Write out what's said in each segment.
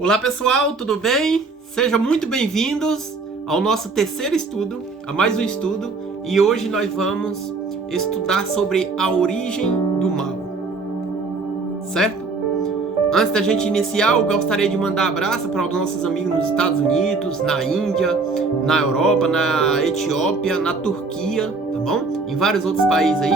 Olá pessoal, tudo bem? Sejam muito bem-vindos ao nosso terceiro estudo, a mais um estudo, e hoje nós vamos estudar sobre a origem do mal, certo? Antes da gente iniciar, eu gostaria de mandar abraço para os nossos amigos nos Estados Unidos, na Índia, na Europa, na Etiópia, na Turquia, tá bom? Em vários outros países aí.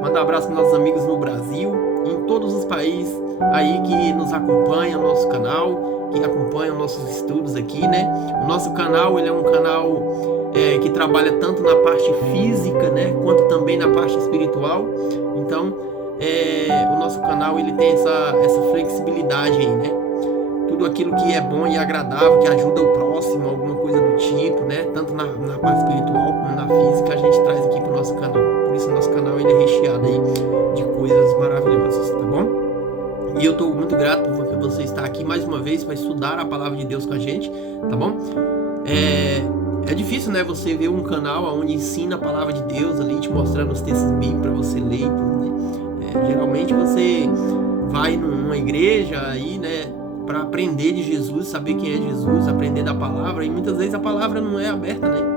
Mandar abraço para nossos amigos no Brasil, em todos os países aí que nos acompanham, nosso canal, que acompanham nossos estudos aqui, né? O nosso canal, ele é um canal que trabalha tanto na parte física, né? Quanto também na parte espiritual. Então, o nosso canal, ele tem essa flexibilidade aí, né? Tudo aquilo que é bom e agradável, que ajuda o próximo, alguma coisa do tipo, né? Tanto na parte espiritual como na física, a gente traz aqui pro nosso canal. Por isso o nosso canal, ele é recheado aí de coisas maravilhosas, tá bom? E eu estou muito grato porque você está aqui mais uma vez para estudar a palavra de Deus com a gente, tá bom? É difícil, né, você ver um canal onde ensina a palavra de Deus ali, te mostrando os textos bíblicos para você ler e tudo, né? Geralmente você vai numa igreja aí, né, para aprender de Jesus, saber quem é Jesus, aprender da palavra, e muitas vezes a palavra não é aberta, né?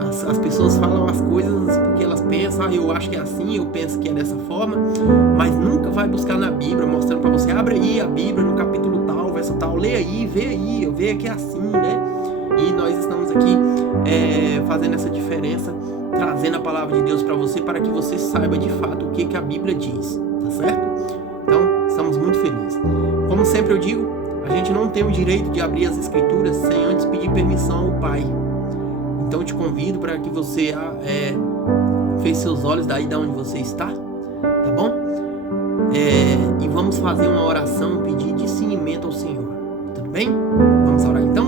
As pessoas falam as coisas porque elas pensam, eu acho que é assim, eu penso que é dessa forma, mas nunca vai buscar na Bíblia, mostrando para você, abre aí a Bíblia no capítulo tal, verso tal, lê aí, eu vejo que é assim, né? E nós estamos aqui fazendo essa diferença, trazendo a palavra de Deus para você, para que você saiba de fato o que a Bíblia diz, tá certo? Então, estamos muito felizes. Como sempre eu digo, a gente não tem o direito de abrir as Escrituras sem antes pedir permissão ao Pai. Então eu te convido para que você feche seus olhos daí de onde você está, tá bom? E vamos fazer uma oração, pedir discernimento ao Senhor, tudo bem? Vamos orar então?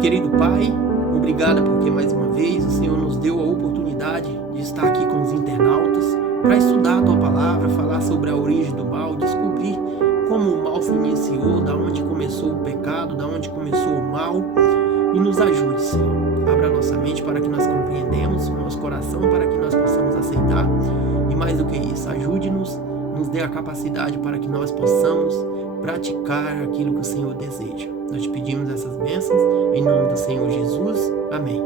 Querido Pai, obrigado porque mais uma vez o Senhor nos deu a oportunidade de estar aqui com os internautas para estudar a Tua Palavra, falar sobre a origem do mal, descobrir como o mal se iniciou, da onde começou o pecado, da onde começou o mal, e nos ajude, Senhor. Abra nossa mente para que nós compreendamos, o nosso coração para que nós possamos aceitar, e mais do que isso, ajude-nos, nos dê a capacidade para que nós possamos praticar aquilo que o Senhor deseja. Nós te pedimos essas bênçãos em nome do Senhor Jesus. Amém.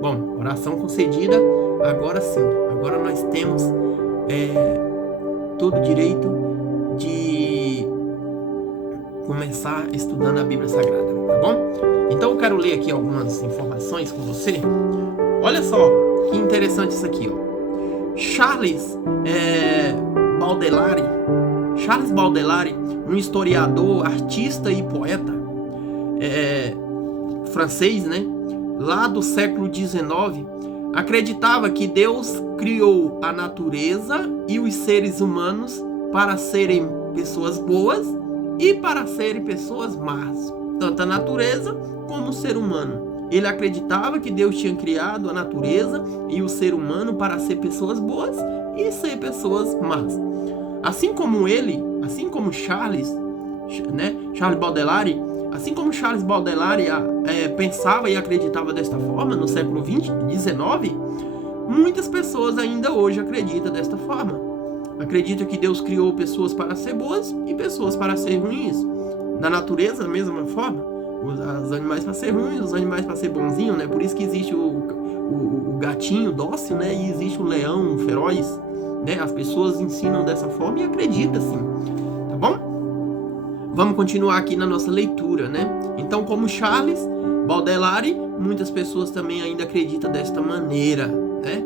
Bom, oração concedida. Agora sim, agora nós temos todo o direito de começar estudando a Bíblia Sagrada, tá bom? Então eu quero ler aqui algumas informações com você. Olha só, que interessante isso aqui, ó. Charles Baudelaire, um historiador, artista e poeta francês, né? Lá do século XIX, acreditava que Deus criou a natureza e os seres humanos para serem pessoas boas e para serem pessoas más, tanto a natureza como o ser humano. Ele acreditava que Deus tinha criado a natureza e o ser humano para ser pessoas boas e ser pessoas más. Assim como Charles Baudelaire pensava e acreditava desta forma no século XIX, muitas pessoas ainda hoje acreditam desta forma. Acreditam que Deus criou pessoas para ser boas e pessoas para ser ruins. Na natureza, da mesma forma, os animais para ser ruins, os animais para ser bonzinhos, né? Por isso que existe o gatinho dócil, né? E existe o leão feroz, né? As pessoas ensinam dessa forma e acreditam assim, tá bom? Vamos continuar aqui na nossa leitura, né? Então, como Charles Baudelaire, muitas pessoas também ainda acreditam desta maneira, né?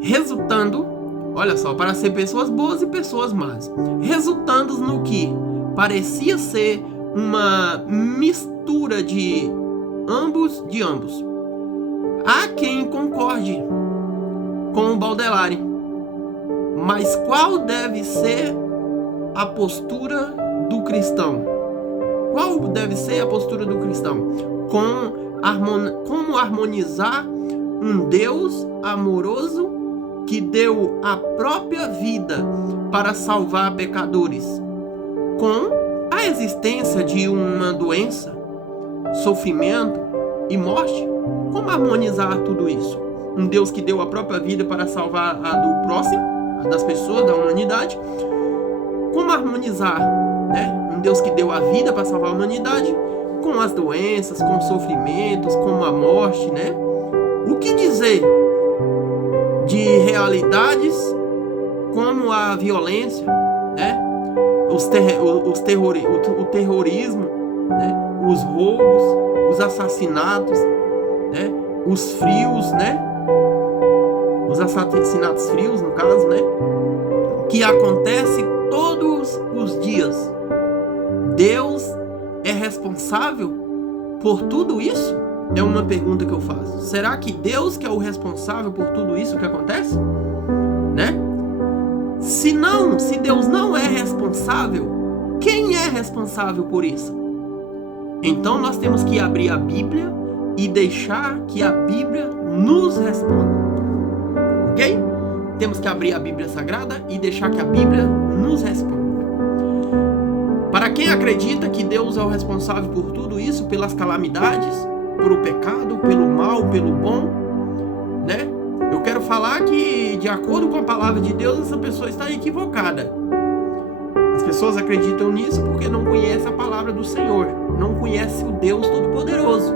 Resultando, olha só, para ser pessoas boas e pessoas más, resultando no que parecia ser uma mistura de ambos. Há quem concorde com o Baudelaire, mas qual deve ser a postura do cristão? Qual deve ser a postura do cristão? Como harmonizar um Deus amoroso que deu a própria vida para salvar pecadores com a existência de uma doença, sofrimento e morte? Como harmonizar tudo isso? Um Deus que deu a própria vida para salvar a do próximo, a das pessoas, da humanidade. Como harmonizar, né? Um um Deus que deu a vida para salvar a humanidade, com as doenças, com os sofrimentos, com a morte, né? O que dizer de realidades como a violência, né? O terrorismo, né? Os roubos, os assassinatos, né? Os frios, né? Os assassinatos frios, no caso, né? Que acontece todos os dias. Deus é responsável por tudo isso? É uma pergunta que eu faço. Será que Deus que é o responsável por tudo isso que acontece? Né? Se Deus não é responsável, quem é responsável por isso? Então nós temos que abrir a Bíblia e deixar que a Bíblia nos responda. Ok? Temos que abrir a Bíblia Sagrada e deixar que a Bíblia nos responda. Para quem acredita que Deus é o responsável por tudo isso, pelas calamidades, pelo pecado, pelo mal, pelo bom, né? Eu quero falar que, de acordo com a palavra de Deus, essa pessoa está equivocada. As pessoas acreditam nisso porque não conhecem a palavra do Senhor, não conhecem o Deus Todo-Poderoso.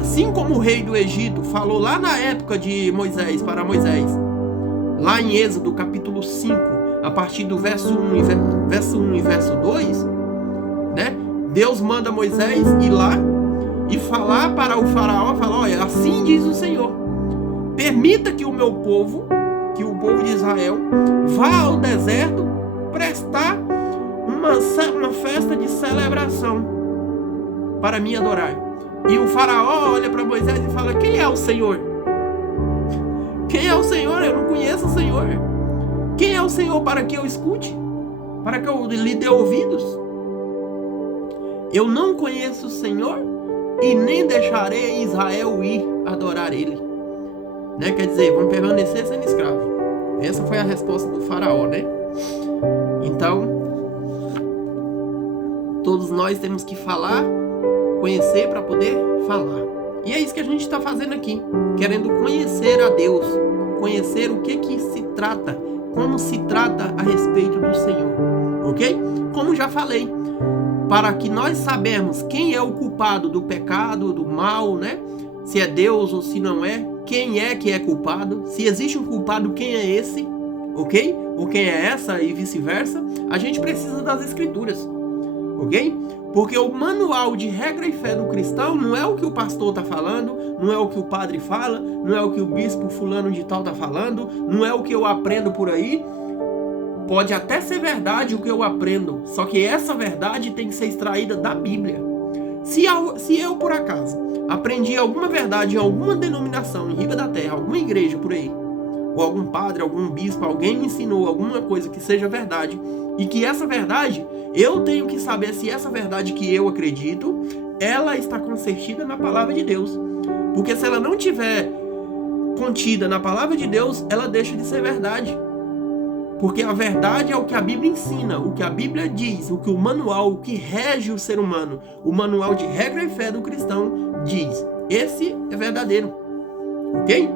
Assim como o rei do Egito falou lá na época de Moisés, para Moisés, lá em Êxodo capítulo 5, a partir do verso 1 e verso 2, né? Deus manda Moisés ir lá e falar para o faraó, falar, olha, assim diz o Senhor, permita que o meu povo, que o povo de Israel, vá ao deserto prestar uma festa de celebração para me adorar. E o faraó olha para Moisés e fala, quem é o Senhor? Quem é o Senhor? Eu não conheço o Senhor. Quem é o Senhor para que eu escute? Para que eu lhe dê ouvidos? Eu não conheço o Senhor e nem deixarei Israel ir adorar Ele. Né? Quer dizer, vão permanecer sendo escravos. Essa foi a resposta do faraó, né? Então, todos nós temos que falar, conhecer para poder falar. E é isso que a gente está fazendo aqui, querendo conhecer a Deus, conhecer o que se trata, como se trata a respeito do Senhor, ok? Como já falei, para que nós sabermos quem é o culpado do pecado, do mal, né? Se é Deus ou se não é, quem é que é culpado, se existe um culpado, quem é esse, ok? Ou quem é essa e vice-versa, a gente precisa das Escrituras, ok? Porque o manual de regra e fé do cristão não é o que o pastor está falando, não é o que o padre fala, não é o que o bispo fulano de tal está falando, não é o que eu aprendo por aí. Pode até ser verdade o que eu aprendo, só que essa verdade tem que ser extraída da Bíblia. Se eu por acaso aprendi alguma verdade em alguma denominação em Riba da Terra, alguma igreja por aí, ou algum padre, algum bispo, alguém me ensinou alguma coisa que seja verdade, e que essa verdade, eu tenho que saber se essa verdade que eu acredito, ela está consentida na palavra de Deus. Porque se ela não tiver contida na palavra de Deus, ela deixa de ser verdade. Porque a verdade é o que a Bíblia ensina, o que a Bíblia diz, o que o manual, o que rege o ser humano, o manual de regra e fé do cristão diz. Esse é verdadeiro, ok?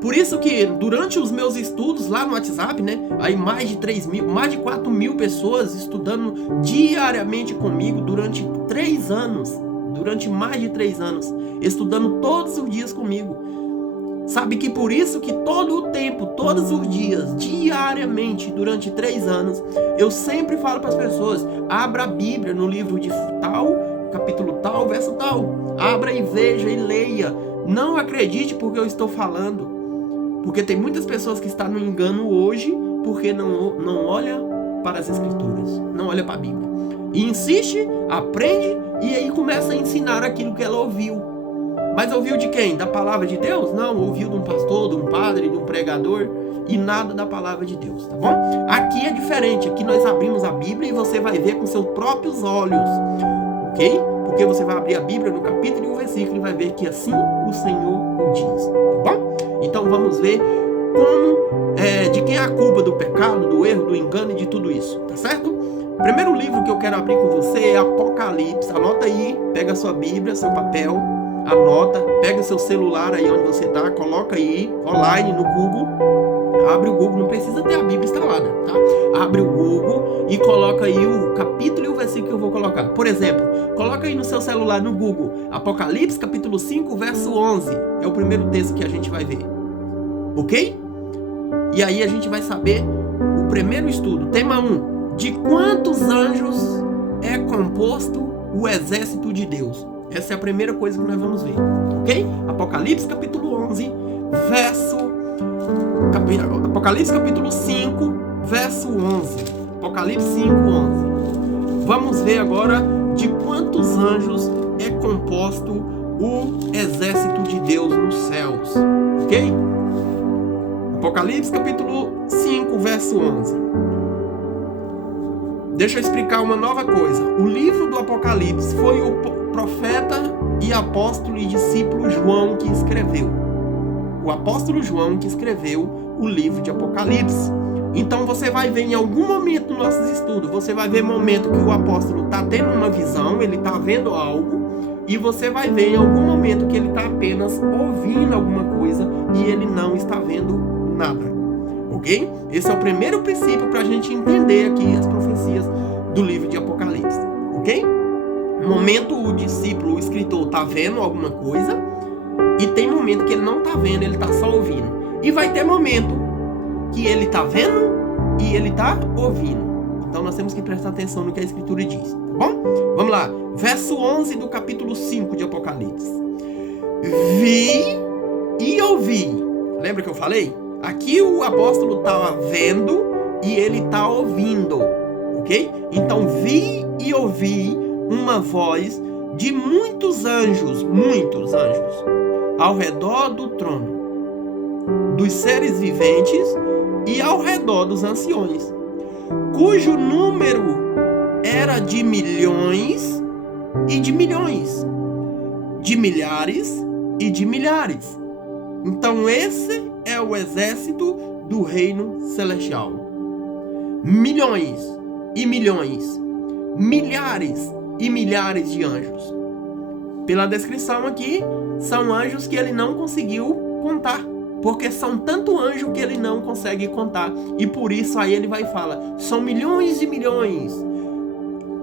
Por isso que durante os meus estudos lá no WhatsApp, né, aí mais de 4 mil pessoas estudando diariamente comigo durante 3 anos, durante mais de 3 anos, estudando todos os dias comigo. Sabe que por isso que todo o tempo, todos os dias, diariamente, durante 3 anos, eu sempre falo para as pessoas, abra a Bíblia no livro de tal, capítulo tal, verso tal. Abra e veja e leia. Não acredite porque eu estou falando. Porque tem muitas pessoas que estão no engano hoje porque não olha para as Escrituras, não olha para a Bíblia. E insiste, aprende e aí começa a ensinar aquilo que ela ouviu. Mas ouviu de quem? Da palavra de Deus? Não, ouviu de um pastor, de um padre, de um pregador e nada da palavra de Deus, tá bom? Aqui é diferente, aqui nós abrimos a Bíblia e você vai ver com seus próprios olhos, ok? Porque você vai abrir a Bíblia no capítulo e o versículo e vai ver que assim o Senhor o diz, tá bom? Então vamos ver de quem é a culpa do pecado, do erro, do engano e de tudo isso, tá certo? O primeiro livro que eu quero abrir com você é Apocalipse. Anota aí, pega a sua Bíblia, seu papel, anota, pega o seu celular aí onde você tá, coloca aí, online no Google, Abre o Google, não precisa ter a Bíblia instalada, tá? Abre o Google e coloca aí o capítulo e o versículo que eu vou colocar. Por exemplo, coloca aí no seu celular, no Google, Apocalipse capítulo 5, verso 11. É o primeiro texto que a gente vai ver. Ok? E aí a gente vai saber o primeiro estudo. Tema 1. De quantos anjos é composto o exército de Deus? Essa é a primeira coisa que nós vamos ver. Ok? Apocalipse capítulo 11, Apocalipse capítulo 5, verso 11. Apocalipse 5, 11. Vamos ver agora de quantos anjos é composto o exército de Deus nos céus. Ok? Apocalipse capítulo 5, verso 11. Deixa eu explicar uma nova coisa. O livro do Apocalipse foi o profeta e apóstolo e discípulo João que escreveu. O apóstolo João que escreveu o livro de Apocalipse. Então você vai ver em algum momento dos nossos estudos, você vai ver momento que o apóstolo está tendo uma visão, ele está vendo algo, e você vai ver em algum momento que ele está apenas ouvindo alguma coisa e ele não está vendo nada. Ok? Esse é o primeiro princípio para a gente entender aqui as profecias do livro de Apocalipse. Ok? No momento o discípulo, o escritor, está vendo alguma coisa, e tem momento que ele não está vendo, ele está só ouvindo. E vai ter momento que ele está vendo e ele está ouvindo. Então nós temos que prestar atenção no que a Escritura diz, tá bom? Vamos lá, verso 11 do capítulo 5 de Apocalipse. Vi e ouvi. Lembra que eu falei? Aqui o apóstolo estava vendo e ele está ouvindo, ok? Então vi e ouvi uma voz de muitos anjos, ao redor do trono, dos seres viventes e ao redor dos anciões, cujo número era de milhões e de milhões, de milhares e de milhares. Então esse é o exército do reino celestial. Milhões e milhões, milhares e milhares de anjos. Pela descrição aqui, são anjos que ele não conseguiu contar, porque são tanto anjo que ele não consegue contar, e por isso aí ele vai e fala, são milhões de milhões,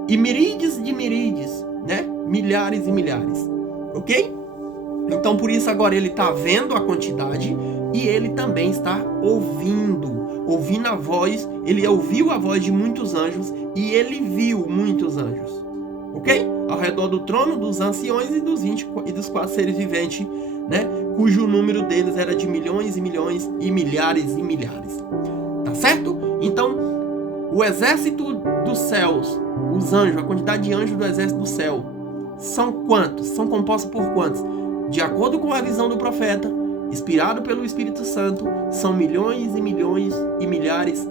e miríades de miríades, né? Milhares e milhares, ok? Então por isso agora ele está vendo a quantidade, e ele também está ouvindo a voz, ele ouviu a voz de muitos anjos, e ele viu muitos anjos, ok? Ao redor do trono, dos anciões e dos 4 seres viventes, né? Cujo número deles era de milhões e milhões e milhares, tá certo? Então, o exército dos céus, os anjos, a quantidade de anjos do exército do céu, são quantos? São compostos por quantos? De acordo com a visão do profeta, inspirado pelo Espírito Santo, são milhões e milhões e milhares,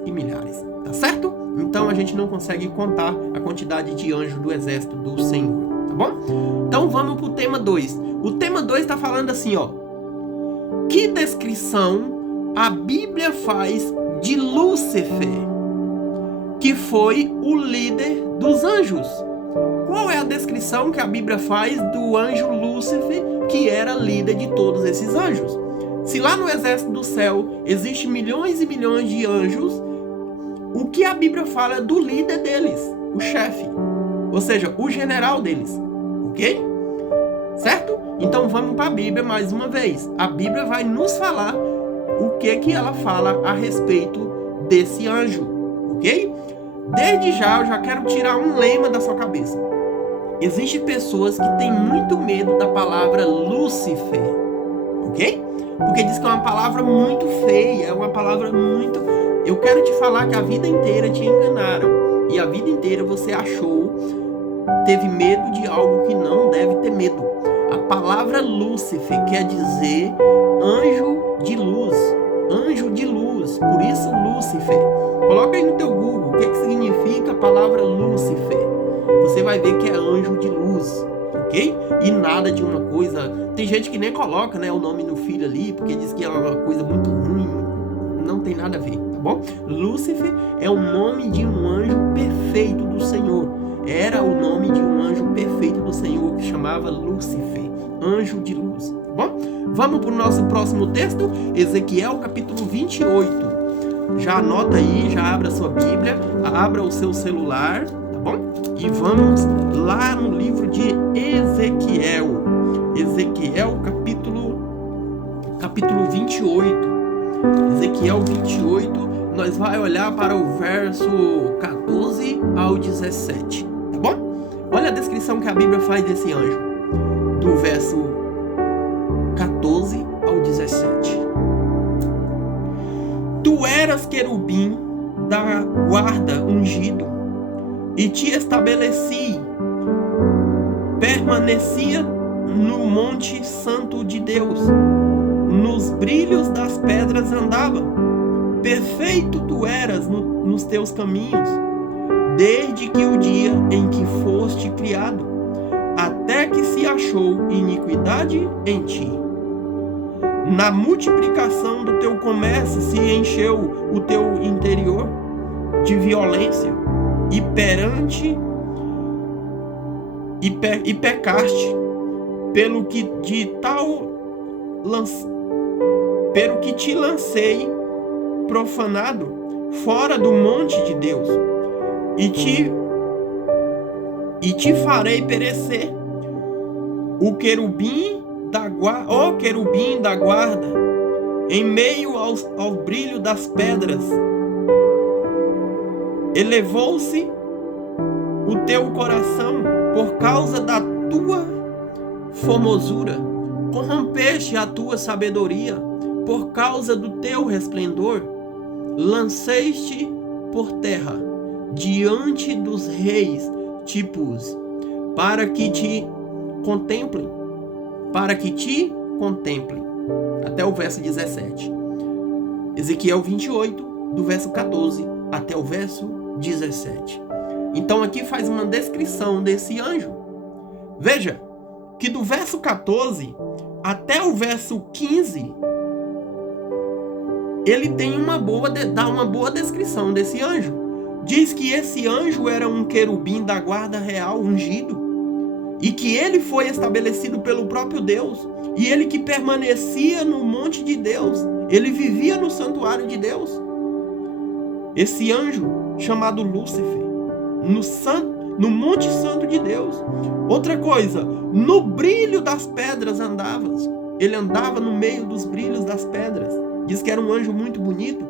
tá certo? Então a gente não consegue contar a quantidade de anjos do exército do Senhor, tá bom? Então vamos pro tema 2. O tema 2 está falando assim, ó. Que descrição a Bíblia faz de Lúcifer, que foi o líder dos anjos? Qual é a descrição que a Bíblia faz do anjo Lúcifer, que era líder de todos esses anjos? Se lá no exército do céu existe milhões e milhões de anjos, o que a Bíblia fala do líder deles, o chefe, ou seja, o general deles, ok? Certo? Então vamos para a Bíblia mais uma vez. A Bíblia vai nos falar o que ela fala a respeito desse anjo, ok? Desde já eu já quero tirar um lema da sua cabeça. Existem pessoas que têm muito medo da palavra Lúcifer, ok? Porque diz que é uma palavra muito feia, é uma palavra muito... Eu quero te falar que a vida inteira te enganaram. E a vida inteira você teve medo de algo que não deve ter medo. A palavra Lúcifer quer dizer anjo de luz. Anjo de luz. Por isso Lúcifer. Coloca aí no teu Google o que significa a palavra Lúcifer. Você vai ver que é anjo de luz. Ok? E nada de uma coisa... Tem gente que nem coloca, né, o nome no filho ali, porque diz que é uma coisa muito ruim. Não tem nada a ver, tá bom? Lúcifer é o nome de um anjo perfeito do Senhor. Era o nome de um anjo perfeito do Senhor que chamava Lúcifer, anjo de luz, tá bom? Vamos para o nosso próximo texto, Ezequiel capítulo 28. já anota aí, já abra a sua Bíblia, abra o seu celular, tá bom? E vamos lá no livro de Ezequiel. Ezequiel, capítulo 28. Ezequiel 28, nós vai olhar para o verso 14 ao 17, tá bom? Olha a descrição que a Bíblia faz desse anjo, do verso 14 ao 17. Tu eras querubim da guarda ungido, e te estabeleci, permanecia no monte santo de Deus, nos brilhos das pedras andava, perfeito tu eras nos teus caminhos, desde que o dia em que foste criado, até que se achou iniquidade em ti. Na multiplicação do teu comércio se encheu o teu interior de violência, e pecaste, pelo que te lancei profanado fora do monte de Deus, e te farei perecer. O querubim da guarda, em meio ao brilho das pedras, elevou-se o teu coração por causa da tua formosura, corrompeste a tua sabedoria, por causa do teu resplendor, lanceste por terra, diante dos reis tipos, para que te contemplem, até o verso 17. Ezequiel 28, do verso 14 até o verso 17. Então aqui faz uma descrição desse anjo. Veja que do verso 14 até o verso 15, ele dá uma boa descrição desse anjo. Diz que esse anjo era um querubim da guarda real ungido, e que ele foi estabelecido pelo próprio Deus, e ele que permanecia no monte de Deus, ele vivia no santuário de Deus. Esse anjo chamado Lúcifer, no monte santo de Deus. Outra coisa, no brilho das pedras andavas. Ele andava no meio dos brilhos das pedras. Diz que era um anjo muito bonito.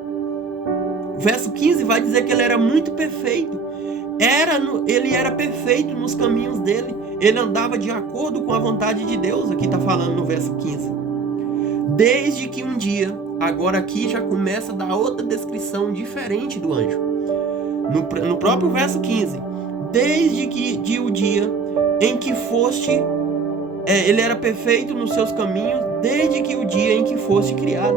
O verso 15 vai dizer que ele era muito perfeito. Ele era perfeito nos caminhos dele. Ele andava de acordo com a vontade de Deus. Aqui está falando no verso 15. Desde que um dia, agora aqui já começa a dar outra descrição diferente do anjo. No próprio verso 15. Desde que o dia em que foste, ele era perfeito nos seus caminhos, desde que o dia em que foste criado.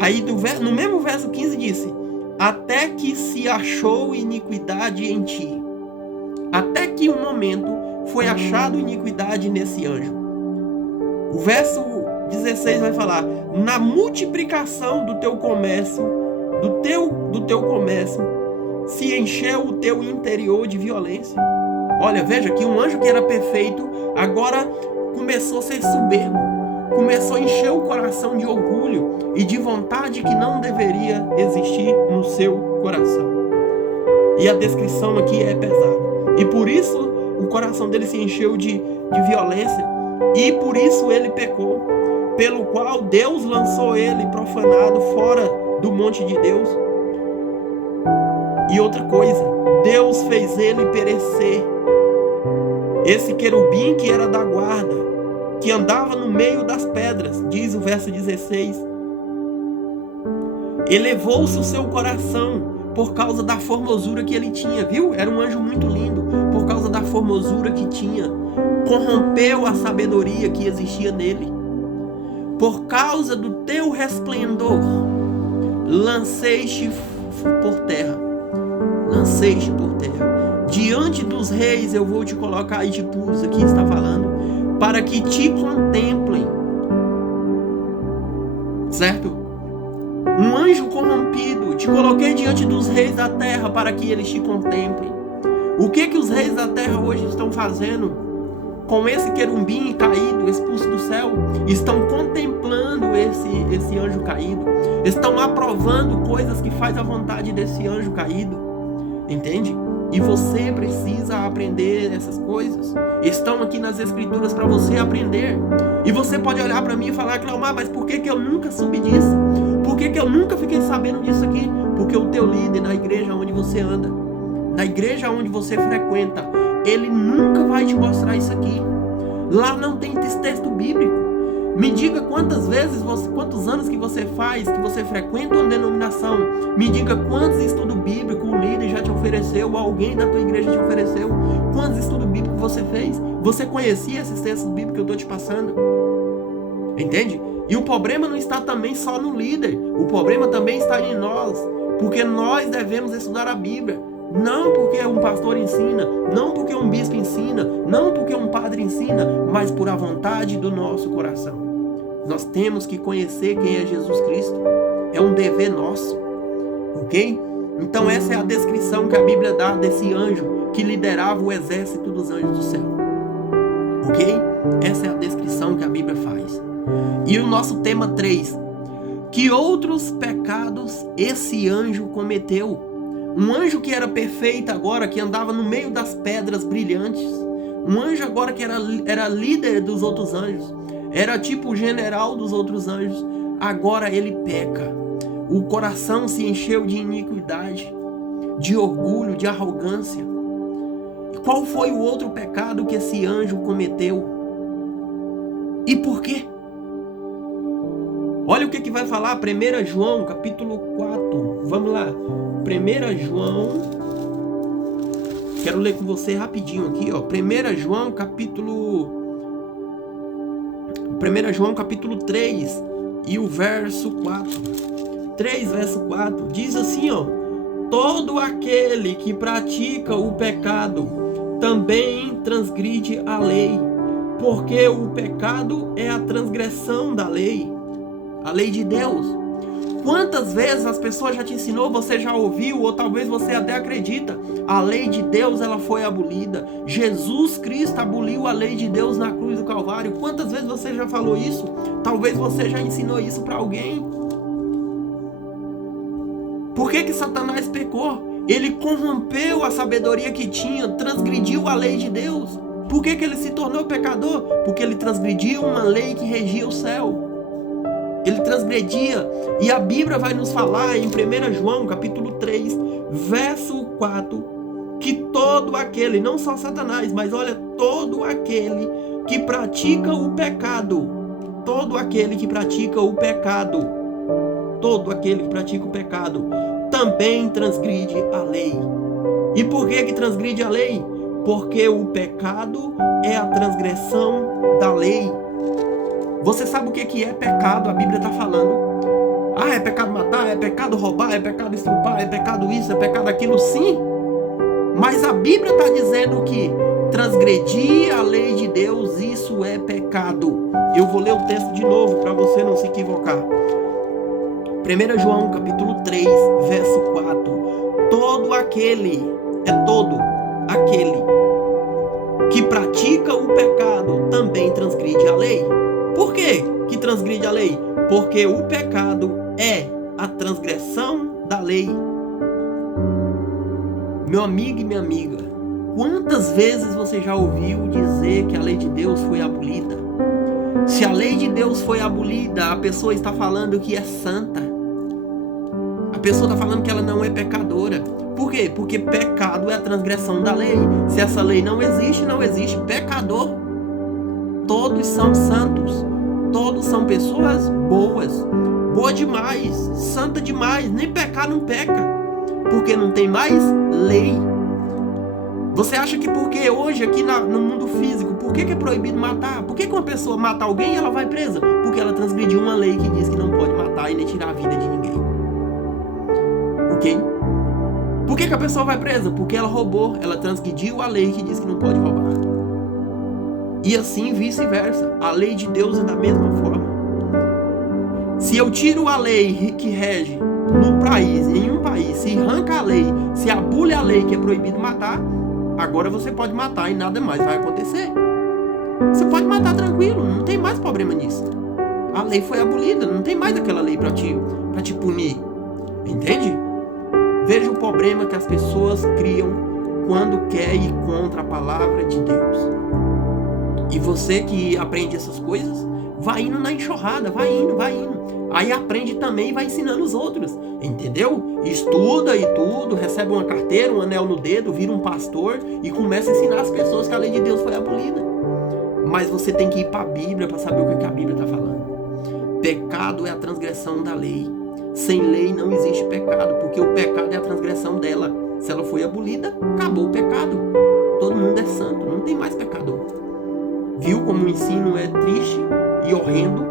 Aí no mesmo verso 15 disse: até que se achou iniquidade em ti. Até que um momento foi achado iniquidade nesse anjo. O verso 16 vai falar: na multiplicação do teu comércio, do teu comércio, se encheu o teu interior de violência. Olha, veja que um anjo que era perfeito agora começou a ser soberbo, começou a encher o coração de orgulho e de vontade que não deveria existir no seu coração. E a descrição aqui é pesada. E por isso o coração dele se encheu de violência, e por isso ele pecou, pelo qual Deus lançou ele profanado fora do monte de Deus. E outra coisa, Deus fez ele perecer. Esse querubim que era da guarda, que andava no meio das pedras, diz o verso 16, elevou-se o seu coração por causa da formosura que ele tinha, viu? Era um anjo muito lindo, por causa da formosura que tinha, corrompeu a sabedoria que existia nele. Por causa do teu resplendor, lancei-te por terra. Lancei-te por terra. Diante dos reis eu vou te colocar, e te pus, aqui está falando, para que te contemplem. Certo? Um anjo corrompido, te coloquei diante dos reis da terra para que eles te contemplem. O que os reis da terra hoje estão fazendo? com esse querubim caído, expulso do céu, estão contemplando esse anjo caído, estão aprovando coisas que faz a vontade desse anjo caído, entende? E você precisa aprender essas coisas. Estão aqui nas escrituras para você aprender. E você pode olhar para mim e falar, Cleomar, mas por que eu nunca soube disso? Por que eu nunca fiquei sabendo disso aqui? Porque o teu líder na igreja onde você anda, na igreja onde você frequenta, ele nunca vai te mostrar isso aqui. Lá não tem texto bíblico. Me diga quantos anos que você faz, que você frequenta uma denominação. Me diga quantos estudos bíblicos o líder já te ofereceu, ou alguém da tua igreja te ofereceu. Quantos estudos bíblicos você fez? Você conhecia esses textos bíblicos que eu estou te passando? Entende? E o problema não está também só no líder. O problema também está em nós. Porque nós devemos estudar a Bíblia. Não porque um pastor ensina, não porque um bispo ensina, não porque um padre ensina, mas por a vontade do nosso coração. Nós temos que conhecer quem é Jesus Cristo. É um dever nosso. Ok? Então essa é a descrição que a Bíblia dá desse anjo que liderava o exército dos anjos do céu. Ok? Essa é a descrição que a Bíblia faz. E o nosso tema 3. Que outros pecados esse anjo cometeu? Um anjo que era perfeito agora, que andava no meio das pedras brilhantes. Um anjo agora que era líder dos outros anjos. Era tipo o general dos outros anjos. Agora ele peca. O coração se encheu de iniquidade, de orgulho, de arrogância. E qual foi o outro pecado que esse anjo cometeu? E por quê? Olha o que vai falar 1 João, capítulo 4. Vamos lá. 1 João. Quero ler com você rapidinho aqui, ó. 1 João, capítulo 3 e o verso 4. 3, verso 4. Diz assim, ó. Todo aquele que pratica o pecado também transgride a lei, porque o pecado é a transgressão da lei. A lei de Deus. Quantas vezes as pessoas já te ensinou, você já ouviu, ou talvez você até acredita, a lei de Deus ela foi abolida. Jesus Cristo aboliu a lei de Deus na cruz do Calvário. Quantas vezes você já falou isso? Talvez você já ensinou isso para alguém. Por que Satanás pecou? Ele corrompeu a sabedoria que tinha, transgrediu a lei de Deus. Por que ele se tornou pecador? Porque ele transgrediu uma lei que regia o céu. Ele transgredia, e a Bíblia vai nos falar em 1 João, capítulo 3, verso 4, que todo aquele, não só Satanás, mas olha, todo aquele que pratica o pecado, todo aquele que pratica o pecado, também transgride a lei. E por que transgride a lei? Porque o pecado é a transgressão da lei. Você sabe o que é pecado? A Bíblia está falando. Ah, é pecado matar, é pecado roubar, é pecado estrupar, é pecado isso, é pecado aquilo, sim. Mas a Bíblia está dizendo que transgredir a lei de Deus, isso é pecado. Eu vou ler o texto de novo para você não se equivocar. 1 João capítulo 3, verso 4. Todo aquele que pratica o pecado também transgride a lei. Por quê que transgride a lei? Porque o pecado é a transgressão da lei. Meu amigo e minha amiga, quantas vezes você já ouviu dizer que a lei de Deus foi abolida? Se a lei de Deus foi abolida, a pessoa está falando que é santa. A pessoa está falando que ela não é pecadora. Por quê? Porque pecado é a transgressão da lei. Se essa lei não existe pecador. Todos são santos, todos são pessoas boas, boa demais, santa demais, nem pecar não peca, porque não tem mais lei. Você acha que porque hoje aqui no mundo físico, por que é proibido matar? Por que uma pessoa mata alguém e ela vai presa? Porque ela transgrediu uma lei que diz que não pode matar e nem tirar a vida de ninguém. Ok? Por que a pessoa vai presa? Porque ela roubou, ela transgrediu a lei que diz que não pode roubar. E assim vice-versa. A lei de Deus é da mesma forma. Se eu tiro a lei que rege em um país, se arranca a lei, se abole a lei que é proibido matar, agora você pode matar e nada mais vai acontecer. Você pode matar tranquilo, não tem mais problema nisso. A lei foi abolida, não tem mais aquela lei para te punir. Entende? Veja o problema que as pessoas criam quando quer ir contra a palavra de Deus. E você que aprende essas coisas, vai indo na enxurrada, vai indo. Aí aprende também e vai ensinando os outros. Entendeu? Estuda e tudo, recebe uma carteira, um anel no dedo, vira um pastor e começa a ensinar as pessoas que a lei de Deus foi abolida. Mas você tem que ir para a Bíblia para saber o que a Bíblia está falando. Pecado é a transgressão da lei. Sem lei não existe pecado, porque o pecado é a transgressão dela. Se ela foi abolida, acabou o pecado. Todo mundo é santo, não tem mais pecador. Viu como o ensino é triste e horrendo?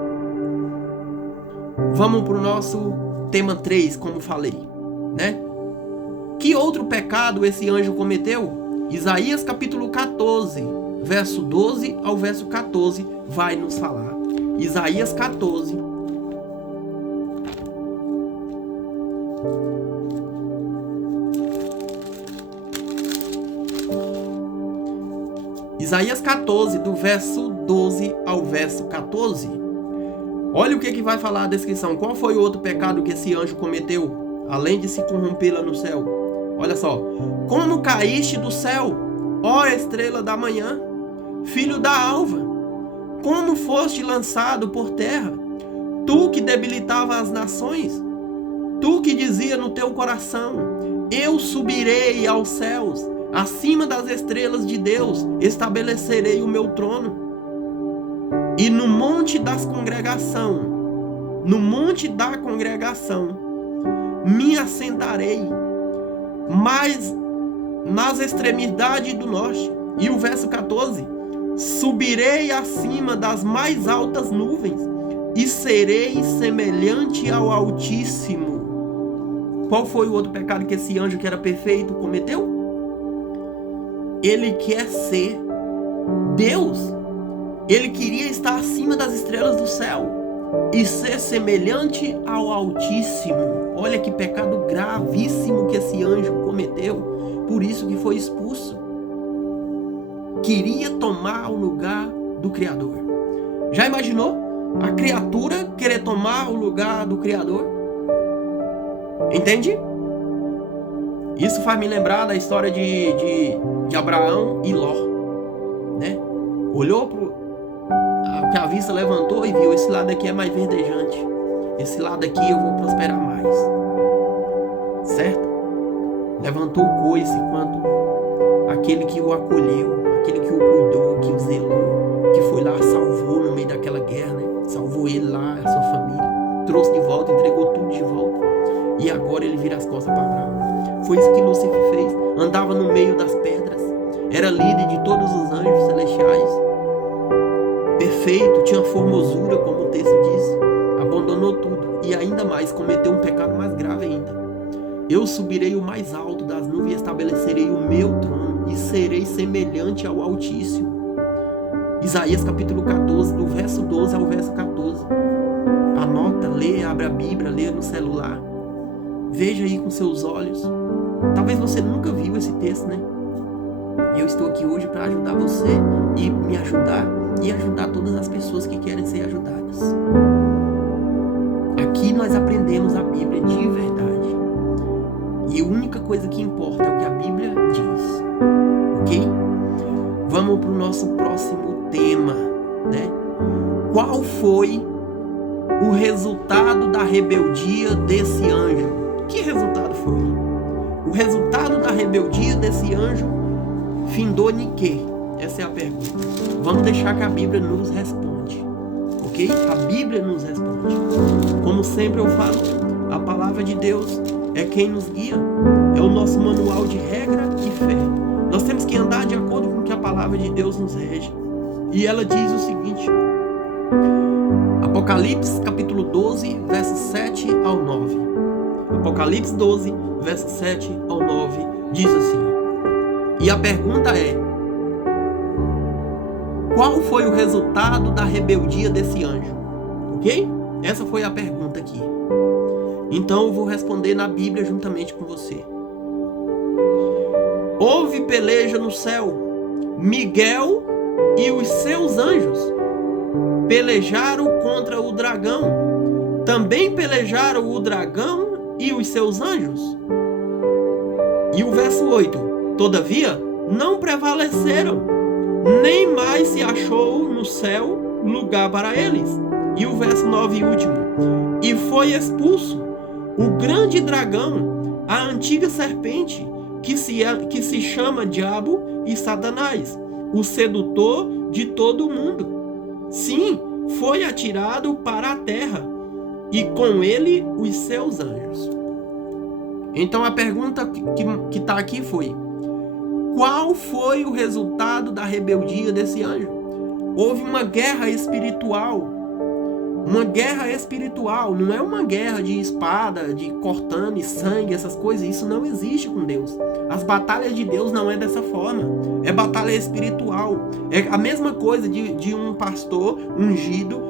Vamos para o nosso tema 3, como falei, né? Que outro pecado esse anjo cometeu? Isaías capítulo 14, verso 12 ao verso 14 vai nos falar. Isaías 14. Isaías 14, do verso 12 ao verso 14. Olha o que vai falar a descrição. Qual foi o outro pecado que esse anjo cometeu, além de se corromper lá no céu? Olha só. Como caíste do céu, ó estrela da manhã, filho da alva? Como foste lançado por terra, tu que debilitava as nações? Tu que dizia no teu coração, eu subirei aos céus, acima das estrelas de Deus estabelecerei o meu trono. E no monte da congregação, me assentarei, mas nas extremidades do norte. E o verso 14, subirei acima das mais altas nuvens e serei semelhante ao Altíssimo. Qual foi o outro pecado que esse anjo que era perfeito cometeu? Ele quer ser Deus. Ele queria estar acima das estrelas do céu e ser semelhante ao Altíssimo. Olha que pecado gravíssimo que esse anjo cometeu. Por isso que foi expulso. Queria tomar o lugar do Criador. Já imaginou a criatura querer tomar o lugar do Criador? Entende? Isso faz me lembrar da história de Abraão e Ló, né? Olhou para que a vista levantou e viu: esse lado aqui é mais verdejante, esse lado aqui eu vou prosperar mais, certo? Levantou o coice enquanto aquele que o acolheu, aquele que o cuidou, que o zelou, que foi lá, salvou no meio daquela guerra, né? Salvou ele lá, a sua família, trouxe de volta, entregou tudo de volta, e agora ele vira as costas para Abraão. Foi isso que Lúcifer fez. Andava no meio das pedras, era líder de todos os anjos celestiais, perfeito, tinha formosura, como o texto diz. Abandonou tudo e ainda mais cometeu um pecado mais grave ainda. Eu subirei o mais alto das nuvens e estabelecerei o meu trono e serei semelhante ao Altíssimo. Isaías capítulo 14, do verso 12 ao verso 14. Anota, lê, abre a Bíblia, lê no celular. Veja aí com seus olhos. Talvez você nunca viu esse texto, né? E eu estou aqui hoje para ajudar você e me ajudar e ajudar todas as pessoas que querem ser ajudadas. Aqui nós aprendemos a Bíblia de verdade. E a única coisa que importa é o que a Bíblia diz. Ok? Vamos para o nosso próximo tema, né? Qual foi o resultado da rebeldia desse anjo? Que resultado foi? O resultado da rebeldia desse anjo findou em quê? Essa é a pergunta. Vamos deixar que a Bíblia nos responde. Ok? A Bíblia nos responde. Como sempre eu falo, a palavra de Deus é quem nos guia. É o nosso manual de regra e fé. Nós temos que andar de acordo com o que a palavra de Deus nos rege. E ela diz o seguinte. Apocalipse capítulo 12, versos 7 ao 9. Apocalipse 12, versos 7 ao 9 diz assim. E a pergunta é: qual foi o resultado da rebeldia desse anjo? Ok? Essa foi a pergunta aqui. Então eu vou responder na Bíblia juntamente com você. Houve peleja no céu. Miguel e os seus anjos pelejaram contra o dragão. Também pelejaram o dragão e os seus anjos. E o verso 8: todavia não prevaleceram, nem mais se achou no céu lugar para eles. E o verso 9 e último: e foi expulso o grande dragão, a antiga serpente, que se chama Diabo e Satanás, o sedutor de todo o mundo. Sim, foi atirado para a terra, e com ele os seus anjos. Então a pergunta que está aqui foi: qual foi o resultado da rebeldia desse anjo? Houve uma guerra espiritual. Uma guerra espiritual, não é uma guerra de espada, de cortando e sangue, essas coisas. Isso não existe com Deus. As batalhas de Deus não é dessa forma. É batalha espiritual. É a mesma coisa de um pastor ungido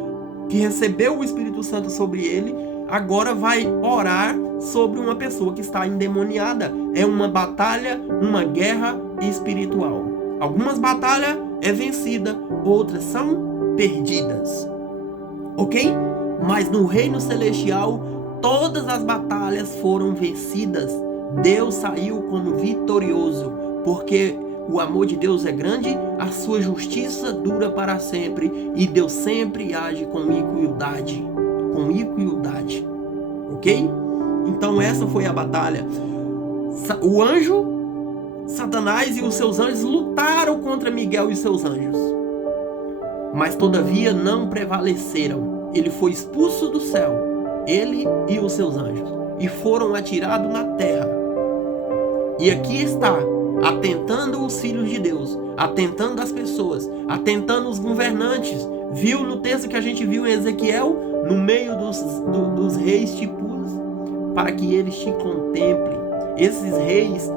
que recebeu o Espírito Santo sobre ele, agora vai orar sobre uma pessoa que está endemoniada. É uma batalha, uma guerra espiritual. Algumas batalhas é vencida, outras são perdidas. Ok? Mas no reino celestial, todas as batalhas foram vencidas. Deus saiu como vitorioso, porque o amor de Deus é grande, a sua justiça dura para sempre, e Deus sempre age com equidade. Com equidade. Ok? Então essa foi a batalha. O anjo, Satanás e os seus anjos lutaram contra Miguel e os seus anjos, mas todavia não prevaleceram. Ele foi expulso do céu, ele e os seus anjos, e foram atirados na terra. E aqui está, atentando os filhos de Deus, atentando as pessoas, atentando os governantes. Viu no texto que a gente viu em Ezequiel, no meio dos reis te pus, para que eles te contemplem. Esses reis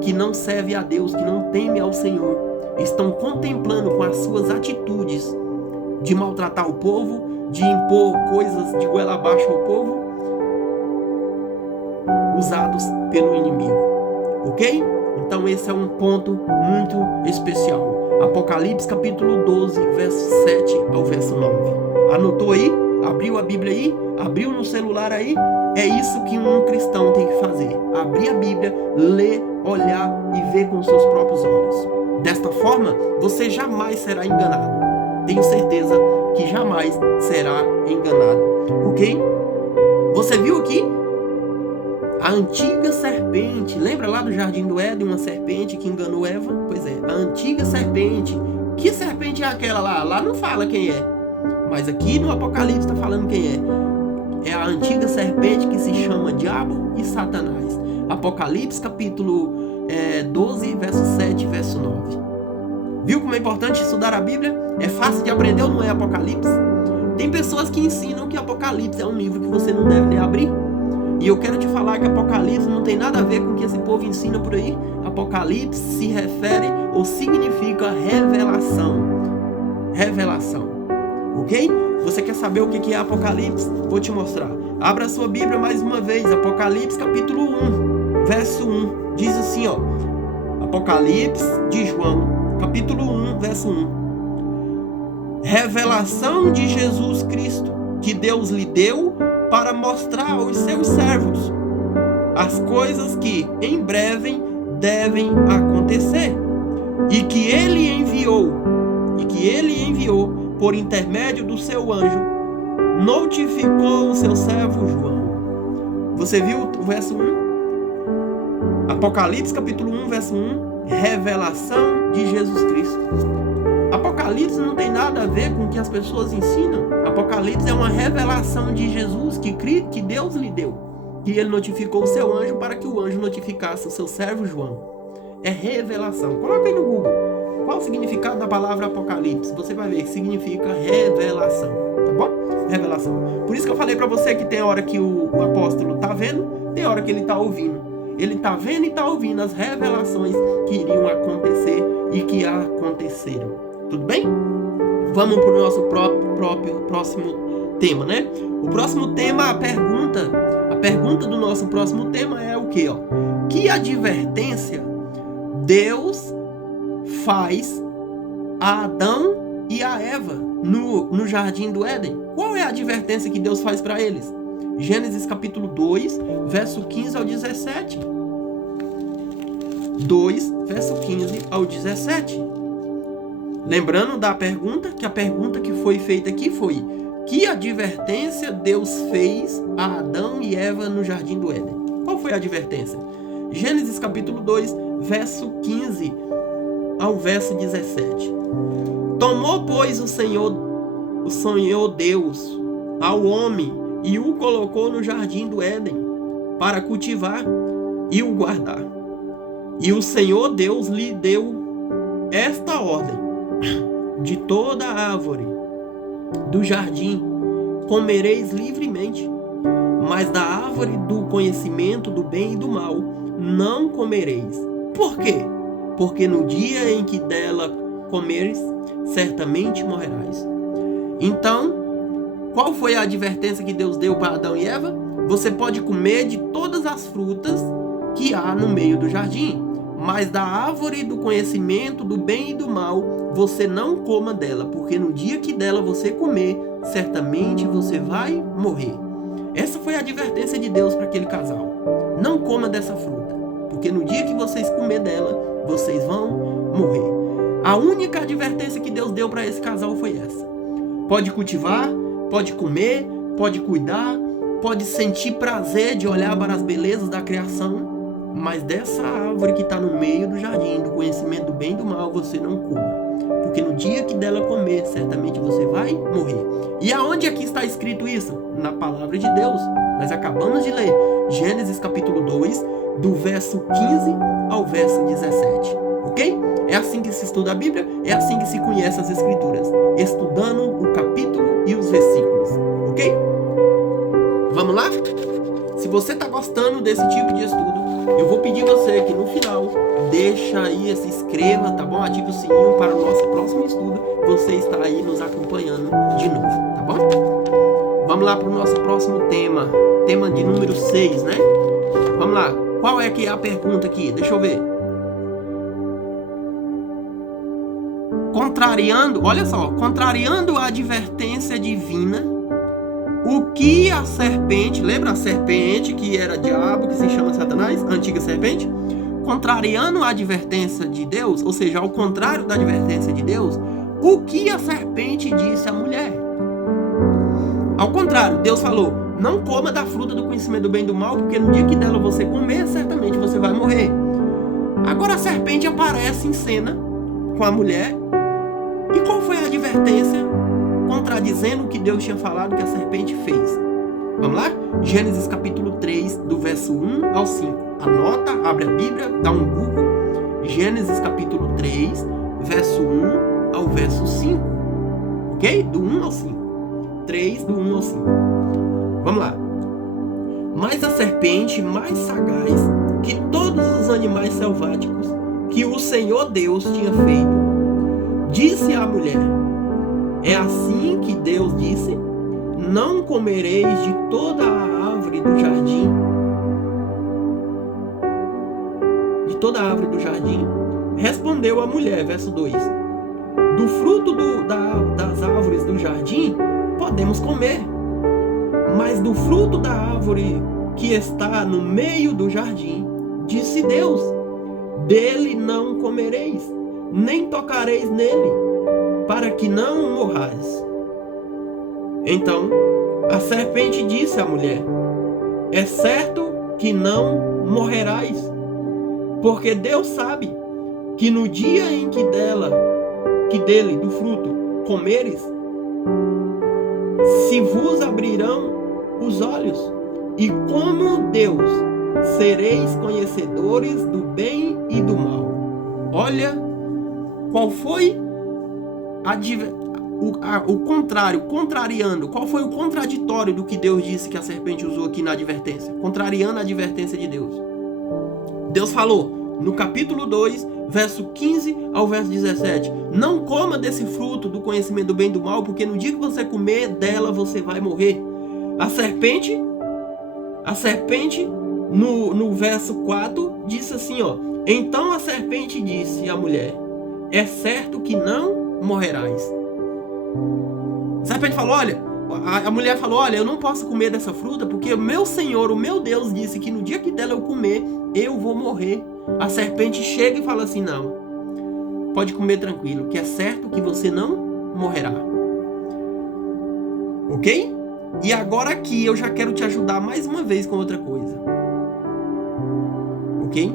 que não servem a Deus, que não temem ao Senhor, estão contemplando com as suas atitudes de maltratar o povo, de impor coisas de goela abaixo ao povo, usados pelo inimigo. Ok? Então esse é um ponto muito especial. Apocalipse capítulo 12, verso 7 ao verso 9. Anotou aí? Abriu a Bíblia aí? Abriu no celular aí? É isso que um cristão tem que fazer. Abrir a Bíblia, ler, olhar e ver com seus próprios olhos. Desta forma, você jamais será enganado. Tenho certeza que jamais será enganado. Ok? Você viu aqui? A antiga serpente. Lembra lá do Jardim do Éden, uma serpente que enganou Eva? Pois é, a antiga serpente. Que serpente é aquela lá? Lá não fala quem é. Mas aqui no Apocalipse está falando quem é. É a antiga serpente que se chama Diabo e Satanás. Apocalipse capítulo 12, verso 7, verso 9. Viu como é importante estudar a Bíblia? É fácil de aprender ou não é Apocalipse? Tem pessoas que ensinam que Apocalipse é um livro que você não deve nem abrir. E eu quero te falar que Apocalipse não tem nada a ver com o que esse povo ensina por aí. Apocalipse se refere ou significa revelação. Revelação. Ok? Você quer saber o que é Apocalipse? Vou te mostrar. Abra a sua Bíblia mais uma vez. Apocalipse capítulo 1, verso 1. Diz assim, ó. Apocalipse de João, capítulo 1, verso 1. Revelação de Jesus Cristo, que Deus lhe deu para mostrar aos seus servos as coisas que em breve devem acontecer, e que ele enviou por intermédio do seu anjo, notificou o seu servo João. Você viu o verso 1? Apocalipse capítulo 1, verso 1, revelação de Jesus Cristo. Apocalipse não tem nada a ver com o que as pessoas ensinam. Apocalipse é uma revelação de Jesus que Deus lhe deu, que ele notificou o seu anjo para que o anjo notificasse o seu servo João. É revelação. Coloca aí no Google qual o significado da palavra Apocalipse. Você vai ver que significa revelação, tá bom? Revelação. Por isso que eu falei para você que tem hora que o apóstolo tá vendo, tem hora que ele tá ouvindo. Ele tá vendo e tá ouvindo as revelações que iriam acontecer e que aconteceram. Tudo bem? Vamos para o nosso próximo tema, né? O próximo tema, a pergunta do nosso próximo tema é o quê? Que advertência Deus faz a Adão e a Eva no jardim do Éden. Qual é a advertência que Deus faz para eles? Gênesis capítulo 2, verso 15 ao 17. 2, verso 15 ao 17. Lembrando da pergunta, que a pergunta que foi feita aqui foi: que advertência Deus fez a Adão e Eva no jardim do Éden? Qual foi a advertência? Gênesis capítulo 2, verso 15 ao verso 17. Tomou, pois, o Senhor Deus ao homem e o colocou no jardim do Éden para cultivar e o guardar. E o Senhor Deus lhe deu esta ordem: de toda árvore do jardim comereis livremente, mas da árvore do conhecimento do bem e do mal não comereis. Por quê? Porque no dia em que dela comeres, certamente morrerás. Então, qual foi a advertência que Deus deu para Adão e Eva? Você pode comer de todas as frutas que há no meio do jardim, mas da árvore do conhecimento do bem e do mal você não coma dela, porque no dia que dela você comer, certamente você vai morrer. Essa foi a advertência de Deus para aquele casal. Não coma dessa fruta, porque no dia que vocês comer dela, vocês vão morrer. A única advertência que Deus deu para esse casal foi essa. Pode cultivar, pode comer, pode cuidar, pode sentir prazer de olhar para as belezas da criação, mas dessa árvore que está no meio do jardim, do conhecimento do bem e do mal, você não coma. Porque no dia que dela comer, certamente você vai morrer. E aonde aqui está escrito isso? Na palavra de Deus. Nós acabamos de ler Gênesis capítulo 2, do verso 15 ao verso 17. Ok? É assim que se estuda a Bíblia, é assim que se conhece as Escrituras. Estudando o capítulo e os versículos. Ok? Vamos lá? Se você está gostando desse tipo de estudo, eu vou pedir você que no final deixa aí, se inscreva, tá bom? Ative o sininho para o nosso próximo estudo. Você está aí nos acompanhando de novo, tá bom? Vamos lá para o nosso próximo tema. Tema de número 6, né? Vamos lá. Qual é que é a pergunta aqui? Deixa eu ver. Contrariando a advertência divina, o que a serpente, lembra a serpente que era diabo, que se chama Satanás, a antiga serpente? Contrariando a advertência de Deus, ou seja, ao contrário da advertência de Deus, o que a serpente disse à mulher? Ao contrário, Deus falou: não coma da fruta do conhecimento do bem e do mal, porque no dia que dela você comer, certamente você vai morrer. Agora a serpente aparece em cena com a mulher. E qual foi a advertência contradizendo o que Deus tinha falado que a serpente fez? Vamos lá? Gênesis capítulo 3, do verso 1 ao 5. Anota, abre a Bíblia, dá um Google. Gênesis capítulo 3, verso 1 ao verso 5. Ok? Do 1 ao 5. 3, do 1 ao 5. Vamos lá. Mas a serpente, mais sagaz que todos os animais selváticos que o Senhor Deus tinha feito, disse à mulher: é assim que Deus disse: não comereis de toda a árvore do jardim. De toda a árvore do jardim. Respondeu a mulher, verso 2: do fruto das árvores do jardim podemos comer, mas do fruto da árvore que está no meio do jardim, disse Deus: dele não comereis, nem tocareis nele, para que não morrais. Então a serpente disse à mulher: é certo que não morrerás, porque Deus sabe que no dia em que dele, do fruto, comeres, se vos abrirão os olhos, e como Deus sereis conhecedores do bem e do mal. Olha qual foi o contrário, contrariando. Qual foi o contraditório do que Deus disse que a serpente usou aqui na advertência? Contrariando a advertência de Deus. Deus falou no capítulo 2, verso 15 ao verso 17: não coma desse fruto do conhecimento do bem e do mal, porque no dia que você comer dela você vai morrer. A serpente no verso 4 disse assim, ó: então a serpente disse à mulher: é certo que não morrerás. A serpente falou, olha, a mulher falou, olha, eu não posso comer dessa fruta porque o meu Senhor, o meu Deus disse que no dia que dela eu comer, eu vou morrer. A serpente chega e fala assim, não, pode comer tranquilo, que é certo que você não morrerá. Ok? E agora aqui eu já quero te ajudar mais uma vez com outra coisa. Ok?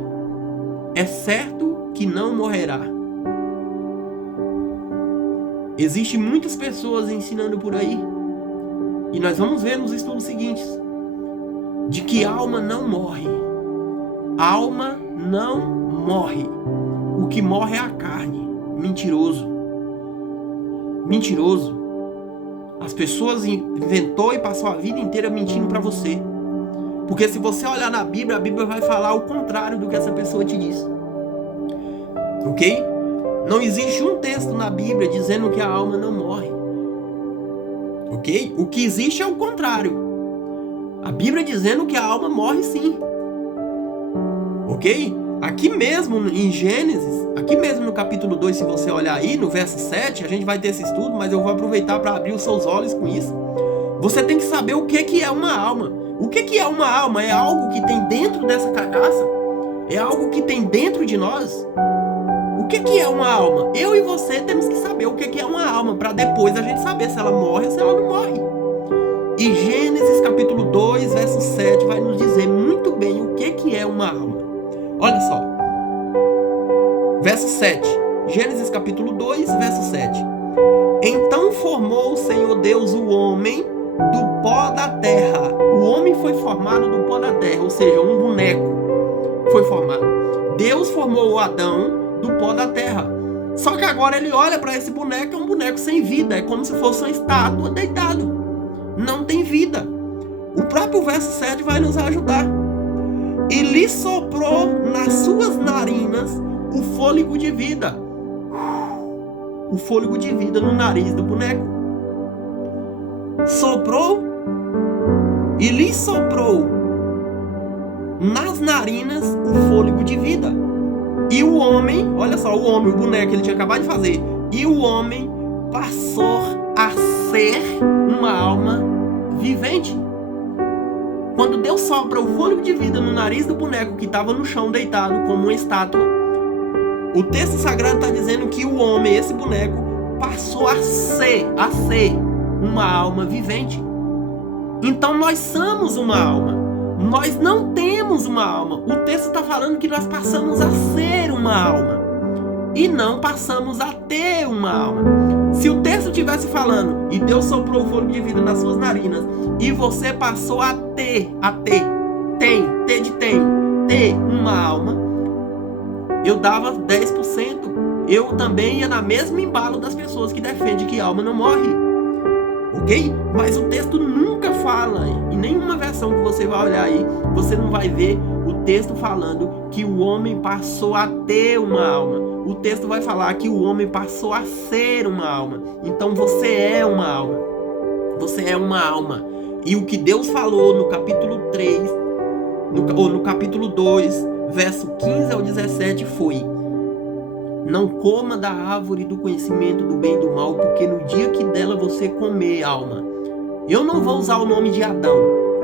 É certo que não morrerá. Existem muitas pessoas ensinando por aí, e nós vamos ver nos estudos seguintes, de que a alma não morre. A alma não morre. O que morre é a carne. Mentiroso. Mentiroso. As pessoas inventou e passou a vida inteira mentindo para você. Porque se você olhar na Bíblia, a Bíblia vai falar o contrário do que essa pessoa te diz. Ok? Não existe um texto na Bíblia dizendo que a alma não morre. Ok? O que existe é o contrário. A Bíblia dizendo que a alma morre sim. Ok? Aqui mesmo em Gênesis, aqui mesmo no capítulo 2, se você olhar aí, no verso 7, a gente vai ter esse estudo, mas eu vou aproveitar para abrir os seus olhos com isso. Você tem que saber o que é uma alma. O que é uma alma? É algo que tem dentro dessa carcaça? É algo que tem dentro de nós? O que é uma alma? Eu e você temos que saber o que é uma alma, para depois a gente saber se ela morre ou se ela não morre. E Gênesis capítulo 2, verso 7 vai nos dizer muito bem o que é uma alma. Olha só. Verso 7. Gênesis capítulo 2, verso 7. Então formou o Senhor Deus o homem do pó da terra. O homem foi formado do pó da terra, ou seja, um boneco foi formado. Deus formou o Adão do pó da terra. Só que agora ele olha para esse boneco, é um boneco sem vida. É como se fosse uma estátua deitado. Não tem vida. O próprio verso 7 vai nos ajudar. E lhe soprou nas suas narinas o fôlego de vida. O fôlego de vida no nariz do boneco. Soprou e lhe soprou nas narinas o fôlego de vida. E o homem, olha só, o homem, o boneco que ele tinha acabado de fazer, e o homem passou a ser uma alma vivente. Quando Deus sopra o fôlego de vida no nariz do boneco que estava no chão deitado como uma estátua, o texto sagrado está dizendo que o homem, esse boneco, passou a ser uma alma vivente. Então nós somos uma alma. Nós não temos uma alma. O texto está falando que nós passamos a ser uma alma e não passamos a ter uma alma. Se o texto estivesse falando e Deus soprou o fôlego de vida nas suas narinas e você passou a ter uma alma, eu dava 10%. Eu também ia na mesma embalo das pessoas que defendem que a alma não morre. Ok? Mas o texto nunca fala, em nenhuma versão que você vai olhar aí, você não vai ver o texto falando que o homem passou a ter uma alma. O texto vai falar que o homem passou a ser uma alma. Então você é uma alma. Você é uma alma. E o que Deus falou no capítulo 3, ou no capítulo 2, verso 15 ao 17 foi: não coma da árvore do conhecimento do bem e do mal, porque no dia que dela você comer, alma. Eu não vou usar o nome de Adão.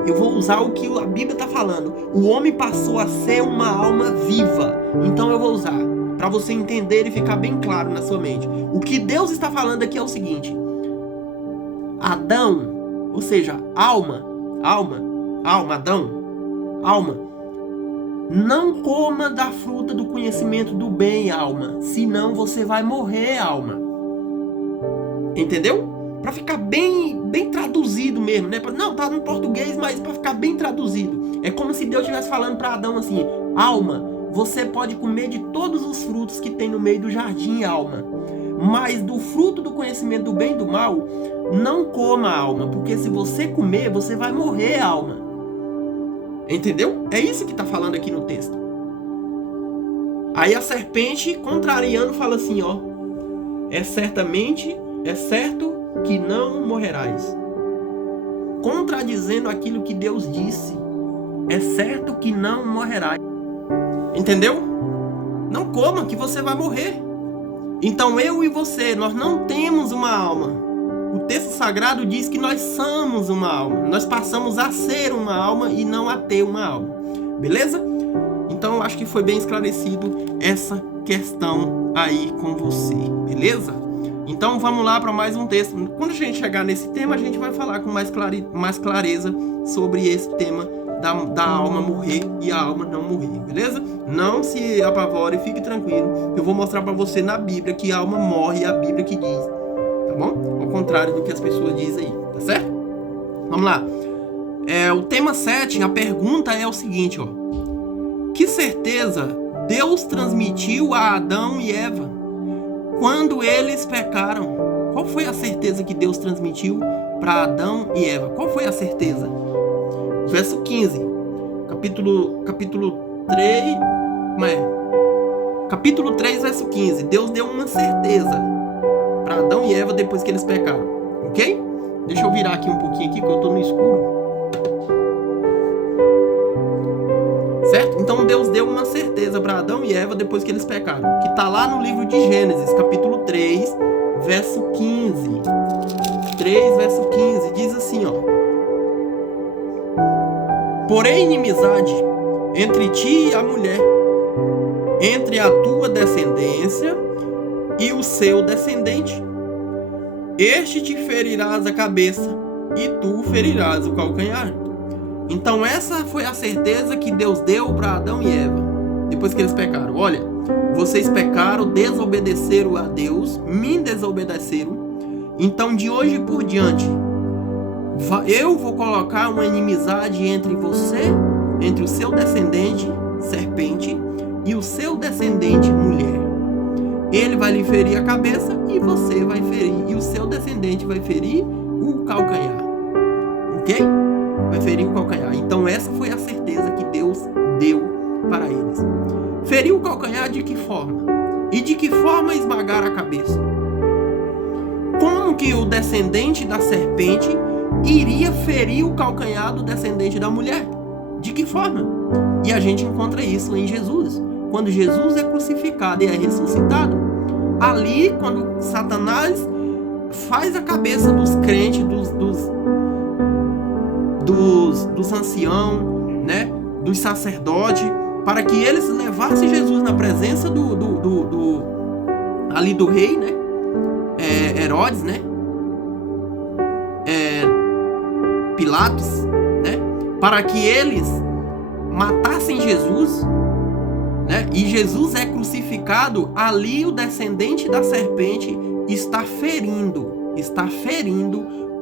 Eu vou usar o que a Bíblia está falando. O homem passou a ser uma alma viva. Então eu vou usar, para você entender e ficar bem claro na sua mente. O que Deus está falando aqui é o seguinte: Adão, ou seja, Adão, não coma da fruta do conhecimento do bem, alma, senão você vai morrer, alma. Entendeu? Para ficar bem traduzido mesmo, né? Não, tá no português, mas para ficar bem traduzido. É como se Deus estivesse falando para Adão assim: alma, você pode comer de todos os frutos que tem no meio do jardim, alma, mas do fruto do conhecimento do bem e do mal, não coma, alma, porque se você comer, você vai morrer, alma. Entendeu? É isso que está falando aqui no texto. Aí a serpente, contrariando, fala assim, ó: é certo que não morrerás. Contradizendo aquilo que Deus disse. É certo que não morrerás. Entendeu? Não coma, que você vai morrer. Então eu e você, nós não temos uma alma. O texto sagrado diz que nós somos uma alma. Nós passamos a ser uma alma e não a ter uma alma. Beleza? Então eu acho que foi bem esclarecido essa questão aí com você. Beleza? Então vamos lá para mais um texto. Quando a gente chegar nesse tema, a gente vai falar com mais clareza sobre esse tema da alma morrer e a alma não morrer, beleza? Não se apavore, fique tranquilo. Eu vou mostrar para você na Bíblia que a alma morre, é a Bíblia que diz, tá bom? Ao contrário do que as pessoas dizem aí, tá certo? Vamos lá. O tema 7, a pergunta é o seguinte, ó. Que certeza Deus transmitiu a Adão e Eva quando eles pecaram? Qual foi a certeza que Deus transmitiu para Adão e Eva? Qual foi a certeza? Verso 15, capítulo 3, capítulo 3, verso 15. Deus deu uma certeza para Adão e Eva depois que eles pecaram, ok? Deixa eu virar aqui um pouquinho aqui, que eu tô no escuro. Certo? Então Deus deu uma certeza para Adão e Eva depois que eles pecaram, que tá lá no livro de Gênesis, capítulo 3, verso 15. 3, verso 15, diz assim, ó. Porém, inimizade entre ti e a mulher, entre a tua descendência e o seu descendente. Este te ferirás a cabeça e tu ferirás o calcanhar. Então essa foi a certeza que Deus deu para Adão e Eva, depois que eles pecaram. Olha, vocês pecaram, desobedeceram a Deus, me desobedeceram. Então de hoje por diante, eu vou colocar uma inimizade entre você, entre o seu descendente, serpente, e o seu descendente, mulher. Ele vai lhe ferir a cabeça e você vai ferir, e o seu descendente vai ferir o calcanhar. Ok? Vai ferir o calcanhar. Então essa foi a certeza que Deus deu para eles. Ferir o calcanhar de que forma? E de que forma esmagar a cabeça? Como que o descendente da serpente iria ferir o calcanhar do descendente da mulher? De que forma? E a gente encontra isso em Jesus. Quando Jesus é crucificado e é ressuscitado, ali quando Satanás faz a cabeça dos crentes, dos anciãos, né, dos sacerdotes, para que eles levassem Jesus na presença ali do rei, né, Herodes, né, Pilatos, né, para que eles matassem Jesus, né, e Jesus é crucificado, ali o descendente da serpente está ferindo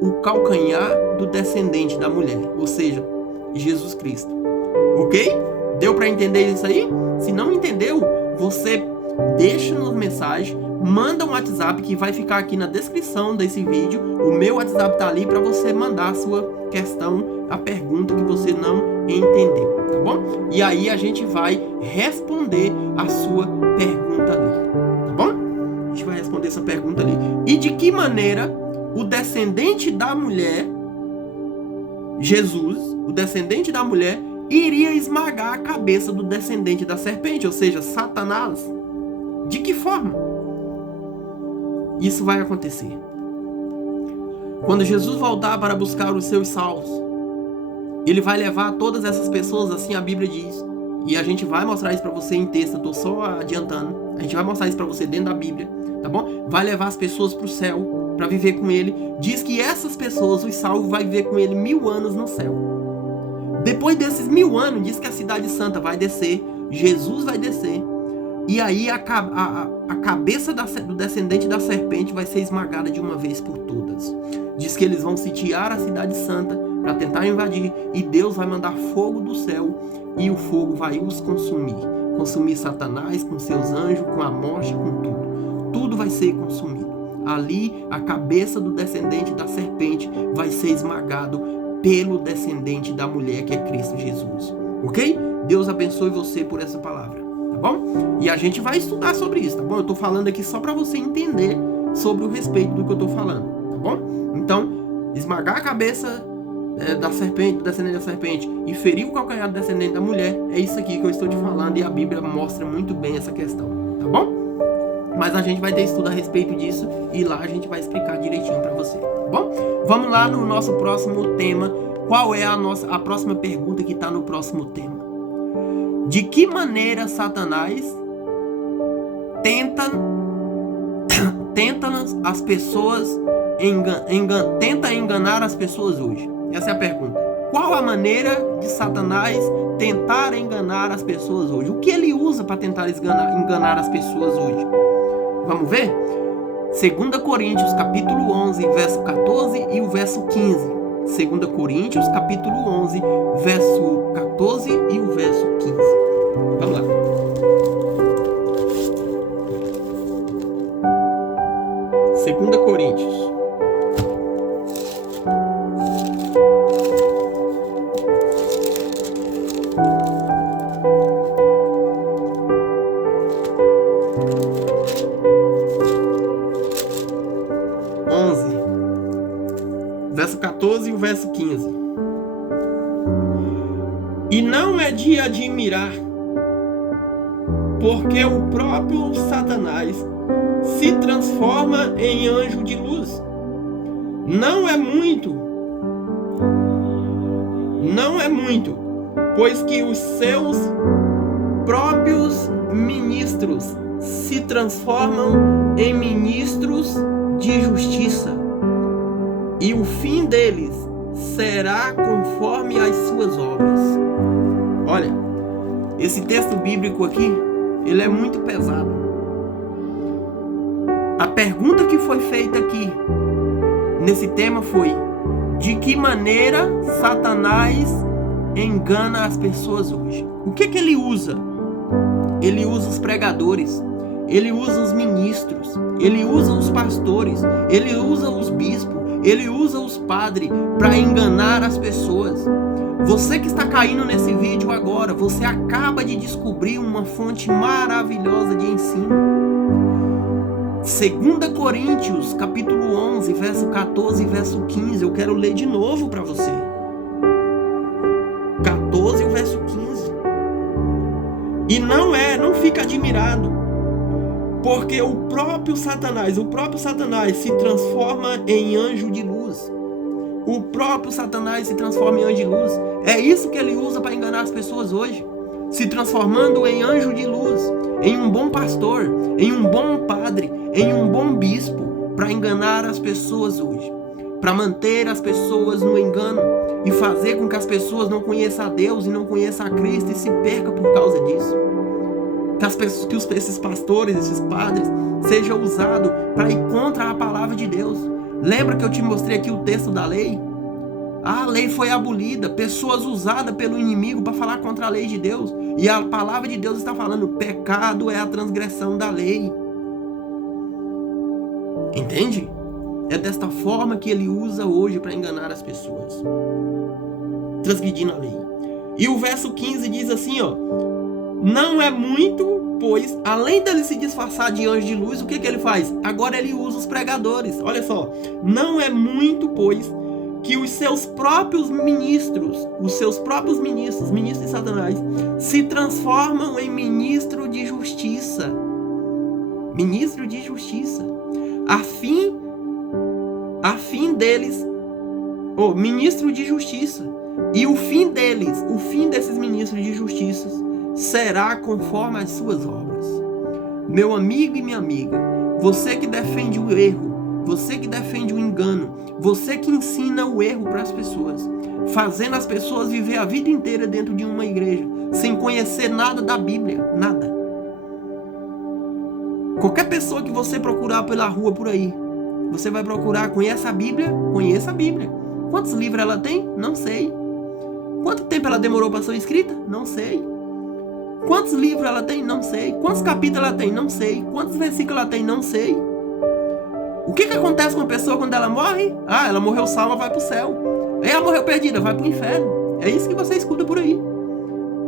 o calcanhar do descendente da mulher, ou seja, Jesus Cristo. Ok? Deu para entender isso aí? Se não entendeu, você deixa nos mensagens, manda um WhatsApp que vai ficar aqui na descrição desse vídeo. O meu WhatsApp tá ali para você mandar a sua questão, a pergunta que você não entendeu, tá bom? E aí a gente vai responder a sua pergunta ali, tá bom? A gente vai responder essa pergunta ali. E de que maneira o descendente da mulher, Jesus, o descendente da mulher, iria esmagar a cabeça do descendente da serpente, ou seja, Satanás? De que forma isso vai acontecer? Quando Jesus voltar para buscar os seus salvos, ele vai levar todas essas pessoas, assim a Bíblia diz, e a gente vai mostrar isso para você em texto, eu tô só adiantando, a gente vai mostrar isso para você dentro da Bíblia, tá bom? Vai levar as pessoas para o céu, para viver com ele. Diz que essas pessoas, os salvos, vai viver com ele 1000 anos no céu. Depois desses 1000 anos, diz que a cidade santa vai descer, Jesus vai descer, e aí a cabeça do descendente da serpente vai ser esmagada de uma vez por todas. Diz que eles vão sitiar a cidade santa para tentar invadir, e Deus vai mandar fogo do céu, e o fogo vai os consumir Satanás com seus anjos, com a morte, com tudo vai ser consumido. Ali a cabeça do descendente da serpente vai ser esmagado pelo descendente da mulher, que é Cristo Jesus. Ok? Deus abençoe você por essa palavra, tá bom? E a gente vai estudar sobre isso, tá bom? Eu tô falando aqui só para você entender sobre o respeito do que eu tô falando, tá bom? Então, esmagar a cabeça da serpente, do descendente da serpente, e ferir o calcanhar do descendente da mulher, é isso aqui que eu estou te falando, e a Bíblia mostra muito bem essa questão, tá bom? mas a gente vai ter estudo a respeito disso e lá a gente vai explicar direitinho para você, tá bom? Vamos lá no nosso próximo tema. Qual é a próxima pergunta que está no próximo tema? De que maneira Satanás tenta as pessoas tenta enganar as pessoas hoje? Essa é a pergunta. Qual a maneira de Satanás tentar enganar as pessoas hoje? O que ele usa para tentar enganar as pessoas hoje? Vamos ver? 2 Coríntios capítulo 11, verso 14 e o verso 15. 2 Coríntios capítulo 11, verso 14 e o verso 15. Vamos lá. Segunda Coríntios. Verso 14 e o verso 15. E não é de admirar, porque o próprio Satanás se transforma em anjo de luz. Não é muito, pois que os seus próprios ministros se transformam em ministros de justiça, e o fim deles será conforme as suas obras. Olha, esse texto bíblico aqui, ele é muito pesado. A pergunta que foi feita aqui, nesse tema, foi: de que maneira Satanás engana as pessoas hoje? O que ele usa? Ele usa os pregadores, ele usa os ministros, ele usa os pastores, ele usa os bispos, ele usa os padres para enganar as pessoas. Você que está caindo nesse vídeo agora, você acaba de descobrir uma fonte maravilhosa de ensino. 2 Coríntios, capítulo 11, verso 14 e verso 15. Eu quero ler de novo para você. 14 e o verso 15. E não fica admirado, porque o próprio Satanás se transforma em anjo de luz. O próprio Satanás se transforma em anjo de luz. É isso que ele usa para enganar as pessoas hoje. Se transformando em anjo de luz, em um bom pastor, em um bom padre, em um bom bispo, para enganar as pessoas hoje. Para manter as pessoas no engano e fazer com que as pessoas não conheçam a Deus e não conheçam a Cristo e se percam por causa disso. Que esses pastores, esses padres, sejam usados para ir contra a palavra de Deus. Lembra que eu te mostrei aqui o texto da lei? A lei foi abolida, pessoas usadas pelo inimigo para falar contra a lei de Deus. E a palavra de Deus está falando: pecado é a transgressão da lei. Entende? É desta forma que ele usa hoje para enganar as pessoas, transgredindo a lei. E o verso 15 diz assim, ó: não é muito, pois, além dele se disfarçar de anjo de luz, o que ele faz? Agora ele usa os pregadores. Olha só. Não é muito, pois, que os seus próprios ministros, ministros de Satanás, se transformam em ministro de justiça. Ministro de justiça. A fim deles, ministro de justiça. E o fim desses ministros de justiça, será conforme as suas obras. Meu amigo e minha amiga, você que defende o erro, você que defende o engano, você que ensina o erro para as pessoas, fazendo as pessoas viver a vida inteira dentro de uma igreja, sem conhecer nada da Bíblia, nada. Qualquer pessoa que você procurar pela rua por aí, você vai procurar: conhece a Bíblia? Conheça a Bíblia. Quantos livros ela tem? Não sei. Quanto tempo ela demorou para ser escrita? Não sei. Quantos livros ela tem? Não sei. Quantos capítulos ela tem? Não sei. Quantos versículos ela tem? Não sei. O que acontece com a pessoa quando ela morre? Ah, ela morreu salva, vai para o céu. Ela morreu perdida, vai para o inferno. É isso que você escuta por aí.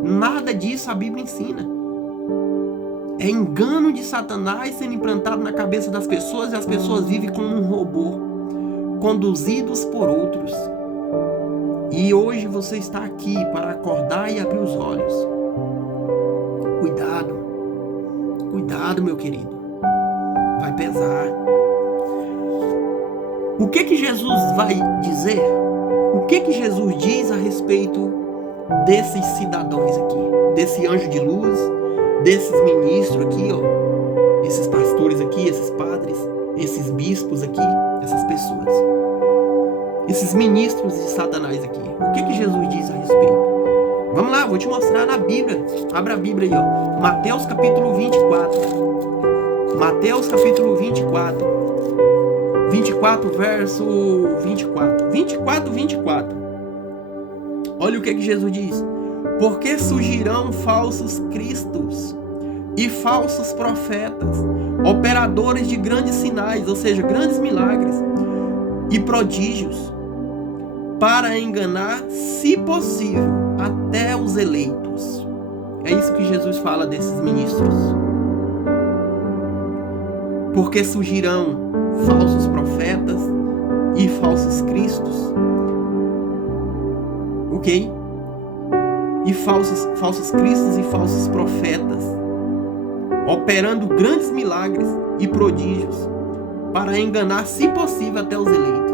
Nada disso a Bíblia ensina. É engano de Satanás sendo implantado na cabeça das pessoas, e as pessoas vivem como um robô, conduzidos por outros. E hoje você está aqui para acordar e abrir os olhos. Cuidado, meu querido. Vai pesar. O que Jesus vai dizer? O que Jesus diz a respeito desses cidadãos aqui? Desse anjo de luz, desses ministros aqui, ó. Esses pastores aqui, esses padres, esses bispos aqui, essas pessoas. Esses ministros de Satanás aqui. O que Jesus diz a respeito? Vamos lá, vou te mostrar na Bíblia. Abra a Bíblia aí, ó. Mateus capítulo 24. Mateus capítulo 24. 24, verso 24. 24. Olha o que Jesus diz. Porque surgirão falsos cristos e falsos profetas, operadores de grandes sinais, ou seja, grandes milagres e prodígios, para enganar, se possível, até os eleitos. É isso que Jesus fala desses ministros. Porque surgirão falsos profetas e falsos cristos, ok? E falsos cristos e falsos profetas, operando grandes milagres e prodígios, para enganar, se possível, até os eleitos.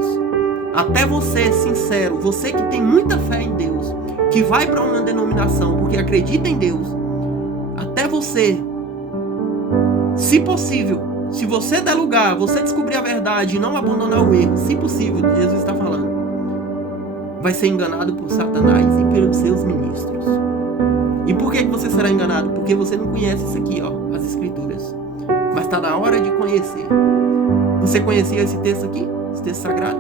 Até você, sincero, você que tem muita fé em Deus, que vai para uma denominação porque acredita em Deus, até você, se possível, se você der lugar, você descobrir a verdade e não abandonar o erro, se possível, Jesus está falando, vai ser enganado por Satanás e pelos seus ministros. E por que você será enganado? Porque você não conhece isso aqui, ó, as escrituras. Mas está na hora de conhecer. Você conhecia esse texto aqui? Esse texto sagrado?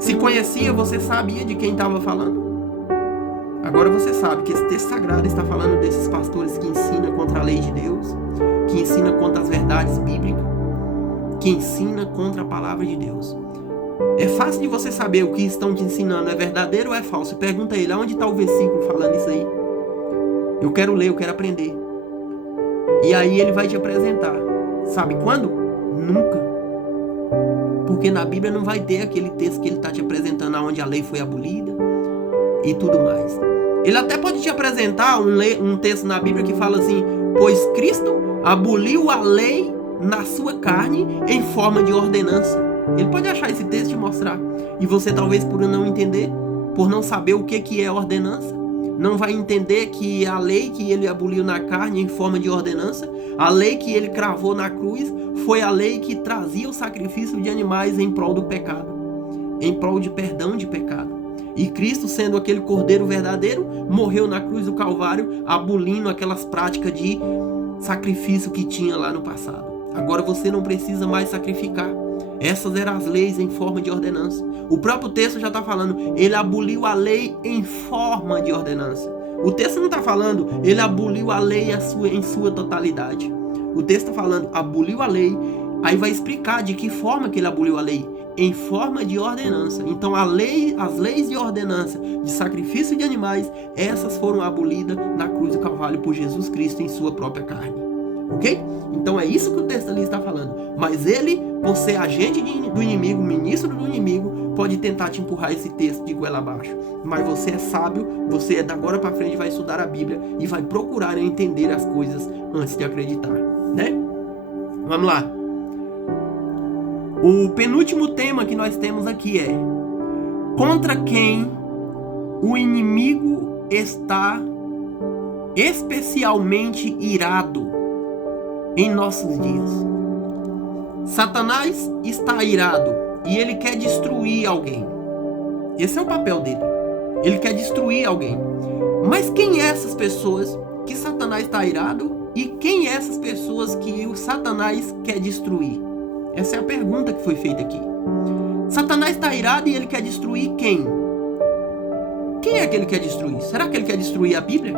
Se conhecia, você sabia de quem estava falando? Agora você sabe que esse texto sagrado está falando desses pastores que ensinam contra a lei de Deus, que ensina contra as verdades bíblicas, que ensina contra a palavra de Deus. É fácil de você saber o que estão te ensinando é verdadeiro ou é falso. Pergunta a ele, aonde está o versículo falando isso aí? Eu quero ler, eu quero aprender. E aí ele vai te apresentar. Sabe quando? Nunca. Porque na Bíblia não vai ter aquele texto que ele está te apresentando onde a lei foi abolida e tudo mais. Ele até pode te apresentar um texto na Bíblia que fala assim, pois Cristo aboliu a lei na sua carne em forma de ordenança. Ele pode achar esse texto e te mostrar. E você talvez por não entender, por não saber o que é ordenança, não vai entender que a lei que ele aboliu na carne em forma de ordenança, a lei que ele cravou na cruz, foi a lei que trazia o sacrifício de animais em prol do pecado, em prol de perdão de pecado. E Cristo, sendo aquele cordeiro verdadeiro, morreu na cruz do Calvário, abolindo aquelas práticas de sacrifício que tinha lá no passado. Agora você não precisa mais sacrificar. Essas eram as leis em forma de ordenança. O próprio texto já está falando, ele aboliu a lei em forma de ordenança. O texto não está falando, ele aboliu a lei em sua totalidade. O texto está falando, aboliu a lei, aí vai explicar de que forma que ele aboliu a lei. Em forma de ordenança. Então as leis de ordenança de sacrifício de animais, essas foram abolidas na cruz do Calvário por Jesus Cristo em sua própria carne. Ok? Então é isso que o texto ali está falando. Mas ele, por ser agente do inimigo, ministro do inimigo, pode tentar te empurrar esse texto de goela abaixo. Mas você é sábio, você da agora para frente vai estudar a Bíblia e vai procurar entender as coisas antes de acreditar, né? Vamos lá. O penúltimo tema que nós temos aqui é: contra quem o inimigo está especialmente irado em nossos dias. Satanás está irado e ele quer destruir alguém. Esse é o papel dele. Ele quer destruir alguém. Mas quem é essas pessoas que Satanás está irado e quem é essas pessoas que o Satanás quer destruir? Essa é a pergunta que foi feita aqui. Satanás está irado e ele quer destruir quem? Quem é que ele quer destruir? Será que ele quer destruir a Bíblia?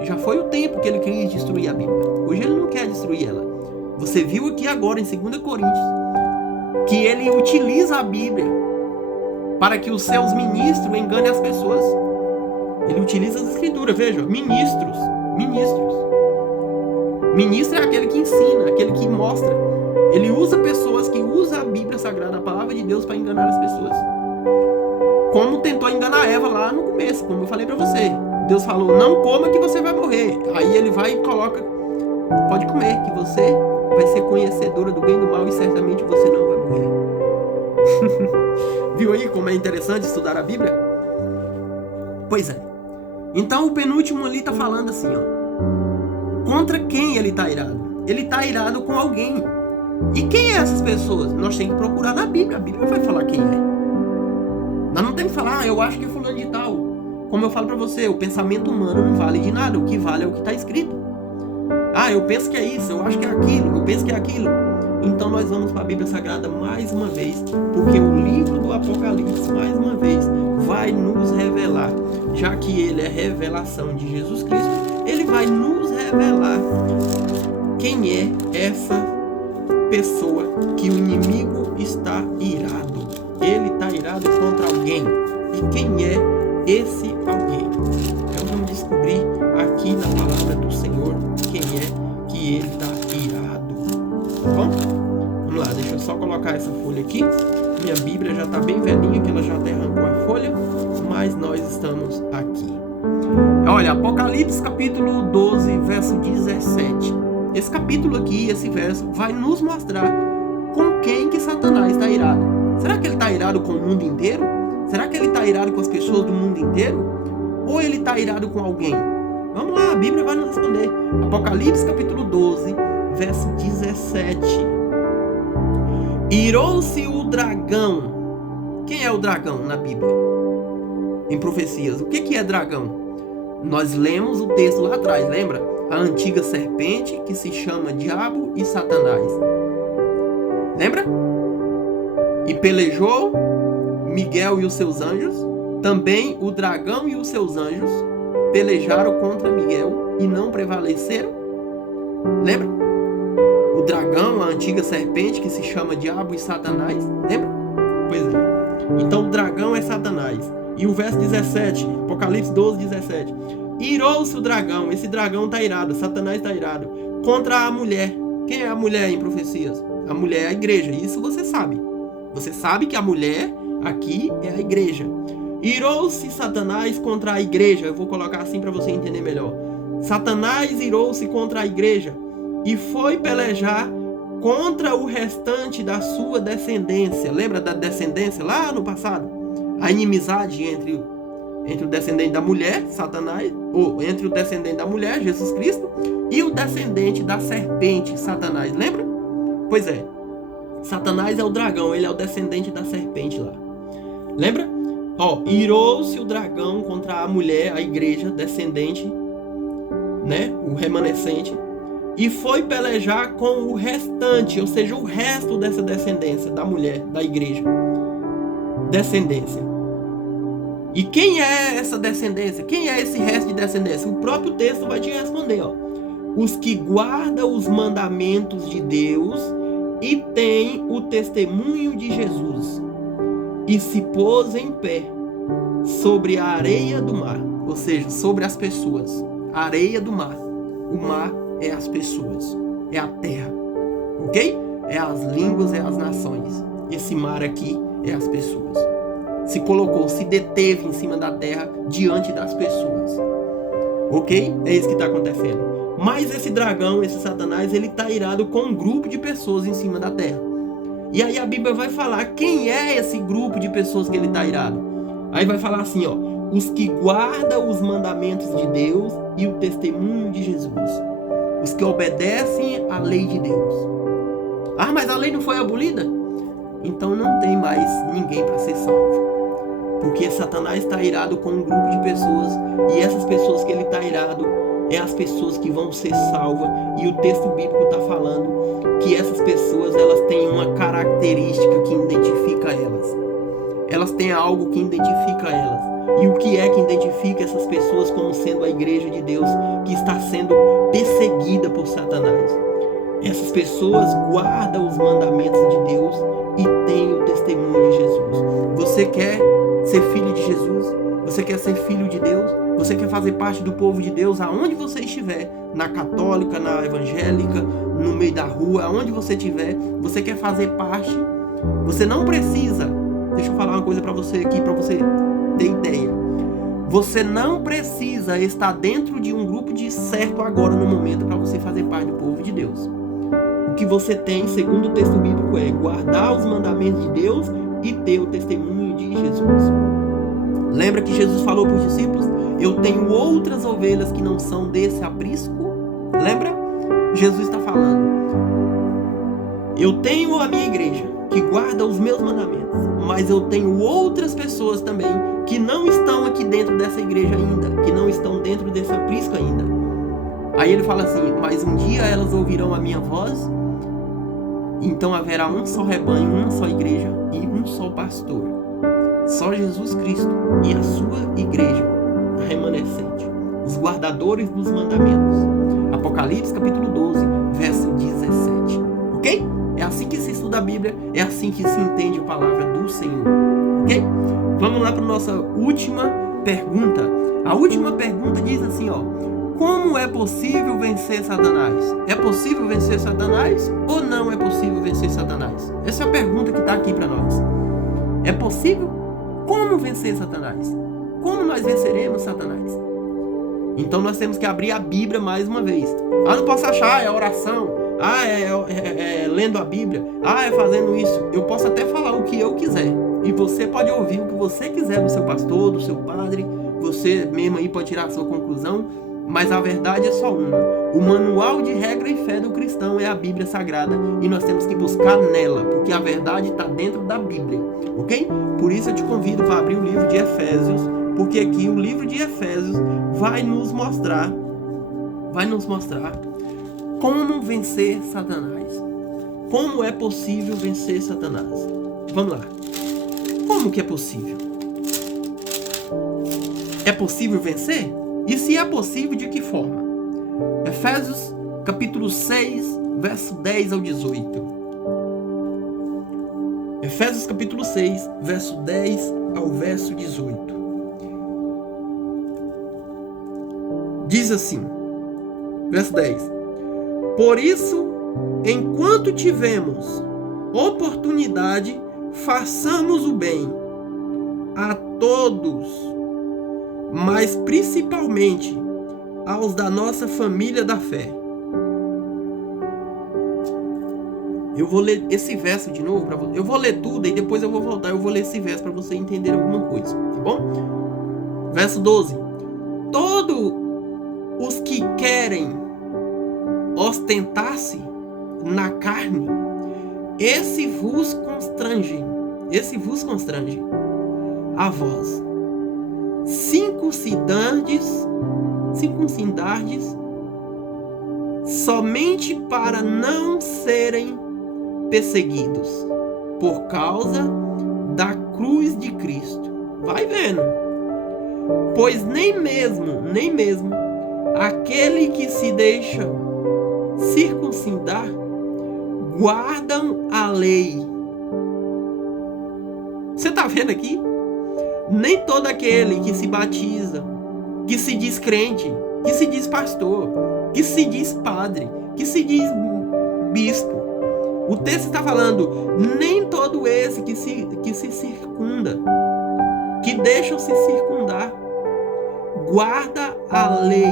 Já foi o tempo que ele queria destruir a Bíblia. Hoje ele não quer destruir ela. Você viu aqui agora em 2 Coríntios que ele utiliza a Bíblia para que os seus ministros enganem as pessoas. Ele utiliza as escrituras, veja, ministros. Ministro é aquele que ensina, aquele que mostra. Ele usa pessoas que usam a Bíblia Sagrada, a palavra de Deus, para enganar as pessoas. Como tentou enganar Eva lá no começo, como eu falei para você. Deus falou, não coma que você vai morrer. Aí ele vai e coloca, pode comer que você vai ser conhecedora do bem e do mal e certamente você não vai morrer. Viu aí como é interessante estudar a Bíblia? Pois é. Então o penúltimo ali está falando assim, ó. Contra quem ele está irado? Ele está irado com alguém. E quem é essas pessoas? Nós temos que procurar na Bíblia. A Bíblia vai falar quem é. Nós não temos que falar, eu acho que é fulano de tal. Como eu falo para você, o pensamento humano não vale de nada. O que vale é o que está escrito. Eu penso que é isso, eu acho que é aquilo, eu penso que é aquilo. Então nós vamos para a Bíblia Sagrada mais uma vez, porque o livro do Apocalipse, mais uma vez, vai nos revelar, já que ele é revelação de Jesus Cristo, ele vai nos revelar quem é essa pessoa que o inimigo está irado. Ele está irado contra alguém. E quem é esse alguém? Então vamos descobrir aqui na palavra do Senhor quem é que ele está irado. Tá bom? Vamos lá, deixa eu só colocar essa folha aqui. Minha Bíblia já está bem velhinha, que ela já até arrancou a folha, mas nós estamos aqui. Olha, Apocalipse capítulo 12, verso 17. Esse capítulo aqui, esse verso, vai nos mostrar com quem que Satanás está irado. Será que ele está irado com o mundo inteiro? Será que ele está irado com as pessoas do mundo inteiro? Ou ele está irado com alguém? Vamos lá, a Bíblia vai nos responder. Apocalipse capítulo 12, verso 17. Irou-se o dragão. Quem é o dragão na Bíblia? Em profecias, o que é dragão? Nós lemos o texto lá atrás, lembra? A antiga serpente que se chama Diabo e Satanás. Lembra? E pelejou Miguel e os seus anjos. Também o dragão e os seus anjos pelejaram contra Miguel e não prevaleceram. Lembra? O dragão, a antiga serpente que se chama Diabo e Satanás. Lembra? Pois é. Então o dragão é Satanás. E o verso 17, Apocalipse 12, 17. Irou-se o dragão, esse dragão está irado, Satanás está irado, contra a mulher. Quem é a mulher em profecias? A mulher é a igreja, isso você sabe. Você sabe que a mulher aqui é a igreja. Irou-se Satanás contra a igreja, eu vou colocar assim para você entender melhor. Satanás irou-se contra a igreja e foi pelejar contra o restante da sua descendência. Lembra da descendência lá no passado? A inimizade entre o descendente da mulher, Satanás, ou entre o descendente da mulher, Jesus Cristo, e o descendente da serpente, Satanás. Lembra? Pois é. Satanás é o dragão, ele é o descendente da serpente lá. Lembra? Irou-se o dragão contra a mulher, a igreja, descendente, né? O remanescente, e foi pelejar com o restante, ou seja, o resto dessa descendência da mulher, da igreja. Descendência. E quem é essa descendência? Quem é esse resto de descendência? O próprio texto vai te responder, ó. Os que guardam os mandamentos de Deus e têm o testemunho de Jesus, e se pôs em pé sobre a areia do mar, ou seja, sobre as pessoas. A areia do mar. O mar é as pessoas, é a terra, ok? É as línguas, é as nações. Esse mar aqui é as pessoas. Se colocou, se deteve em cima da terra diante das pessoas, ok? É isso que está acontecendo. Mas esse dragão, esse Satanás, ele está irado com um grupo de pessoas em cima da terra. E aí a Bíblia vai falar quem é esse grupo de pessoas que ele está irado. Aí vai falar assim, ó: os que guardam os mandamentos de Deus e o testemunho de Jesus. Os que obedecem à lei de Deus. Ah, mas a lei não foi abolida? Então não tem mais ninguém para ser salvo. Porque Satanás está irado com um grupo de pessoas, e essas pessoas que ele está irado é as pessoas que vão ser salvas. E o texto bíblico está falando que essas pessoas, elas têm uma característica que identifica elas. Elas têm algo que identifica elas. E o que é que identifica essas pessoas como sendo a igreja de Deus que está sendo perseguida por Satanás? Essas pessoas guardam os mandamentos de Deus e têm o testemunho de Jesus. Você quer ser filho de Jesus? Você quer ser filho de Deus? Você quer fazer parte do povo de Deus aonde você estiver? Na católica, na evangélica, no meio da rua, aonde você estiver, você quer fazer parte? Você não precisa. Deixa eu falar uma coisa para você aqui, para você ter ideia. Você não precisa estar dentro de um grupo de certo agora no momento para você fazer parte do povo de Deus. O que você tem, segundo o texto bíblico, é guardar os mandamentos de Deus e ter o testemunho de Jesus. Lembra que Jesus falou para os discípulos? Eu tenho outras ovelhas que não são desse aprisco. Lembra? Jesus está falando. Eu tenho a minha igreja que guarda os meus mandamentos, mas eu tenho outras pessoas também que não estão aqui dentro dessa igreja ainda, que não estão dentro desse aprisco ainda. Aí ele fala assim, mas um dia elas ouvirão a minha voz, então haverá um só rebanho, uma só igreja e um só pastor. Só Jesus Cristo e a sua igreja remanescente, os guardadores dos mandamentos. Apocalipse capítulo 12, verso 17. Ok? É assim que se estuda a Bíblia, é assim que se entende a palavra do Senhor. Ok? Vamos lá para a nossa última pergunta. A última pergunta diz assim, ó. Como é possível vencer Satanás? É possível vencer Satanás ou não é possível vencer Satanás? Essa é a pergunta que está aqui para nós. É possível? Como vencer Satanás? Como nós venceremos Satanás? Então nós temos que abrir a Bíblia mais uma vez. Não posso achar, é oração. É lendo a Bíblia. É fazendo isso. Eu posso até falar o que eu quiser. E você pode ouvir o que você quiser do seu pastor, do seu padre. Você mesmo aí pode tirar a sua conclusão. Mas a verdade é só uma. O manual de regra e fé do cristão é a Bíblia Sagrada. E nós temos que buscar nela, porque a verdade está dentro da Bíblia. Ok? Por isso eu te convido para abrir o livro de Efésios. Porque aqui o livro de Efésios vai nos mostrar como vencer Satanás. Como é possível vencer Satanás? Vamos lá. Como que é possível? É possível vencer? E se é possível, de que forma? Efésios capítulo 6, verso 10 ao 18. Efésios capítulo 6, verso 10 ao verso 18. Diz assim, verso 10. Por isso, enquanto tivemos oportunidade, façamos o bem a todos, mas principalmente aos da nossa família da fé. Eu vou ler esse verso de novo para você. Eu vou ler tudo e depois eu vou voltar. Eu vou ler esse verso para você entender alguma coisa, tá bom? Verso 12. Todos os que querem ostentar-se na carne, esse vos constrange a vós. Circuncidardes somente para não serem perseguidos por causa da cruz de Cristo. Vai vendo. Pois nem mesmo aquele que se deixa circuncidar guardam a lei. Você está vendo aqui? Nem todo aquele que se batiza, que se diz crente, que se diz pastor, que se diz padre, que se diz bispo. O texto está falando, nem todo esse que se circunda, que deixam se circundar, guarda a lei.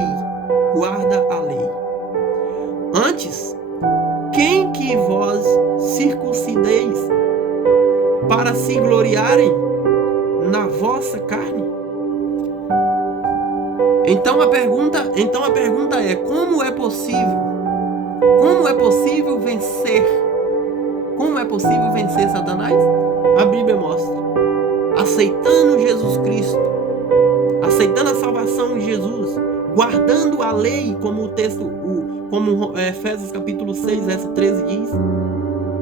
Antes, quem que vós circuncideis para se gloriarem na vossa carne? Então a pergunta é: como é possível vencer? Como é possível vencer Satanás? A Bíblia mostra: aceitando Jesus Cristo, aceitando a salvação de Jesus, guardando a lei, como o texto, como Efésios capítulo 6, verso 13 diz.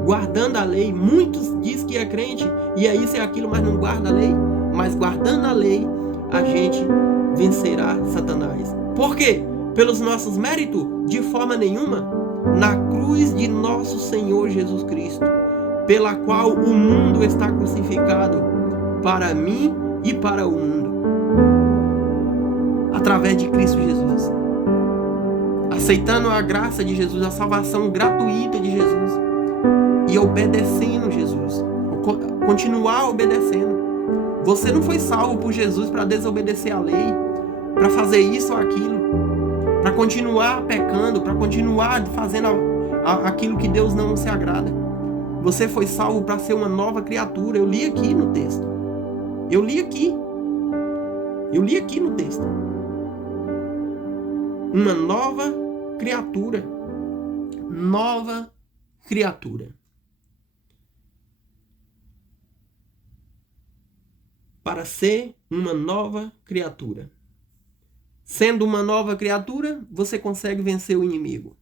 Guardando a lei. Muitos dizem que é crente e é isso e aquilo, mas não guarda a lei. Mas guardando a lei, a gente vencerá Satanás. Por quê? Pelos nossos méritos? De forma nenhuma. Na cruz de nosso Senhor Jesus Cristo, pela qual o mundo está crucificado para mim e para o mundo, através de Cristo Jesus. Aceitando a graça de Jesus, a salvação gratuita de Jesus e obedecendo Jesus. Continuar obedecendo. Você não foi salvo por Jesus para desobedecer a lei, para fazer isso ou aquilo, para continuar pecando, para continuar fazendo aquilo que Deus não se agrada. Você foi salvo para ser uma nova criatura. Eu li aqui no texto. Eu li aqui no texto. Uma nova criatura. Nova criatura. Para ser uma nova criatura. Sendo uma nova criatura, você consegue vencer o inimigo.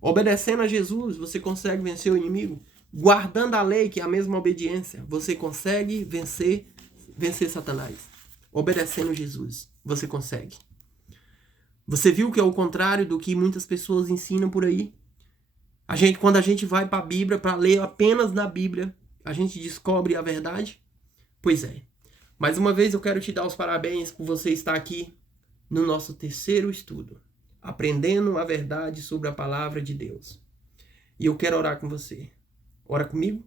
Obedecendo a Jesus, você consegue vencer o inimigo. Guardando a lei, que é a mesma obediência, você consegue vencer Satanás. Obedecendo Jesus, você consegue. Você viu que é o contrário do que muitas pessoas ensinam por aí? Quando a gente vai para a Bíblia, para ler apenas na Bíblia, a gente descobre a verdade? Pois é. Mais uma vez eu quero te dar os parabéns por você estar aqui no nosso terceiro estudo, aprendendo a verdade sobre a palavra de Deus. E eu quero orar com você. Ora comigo?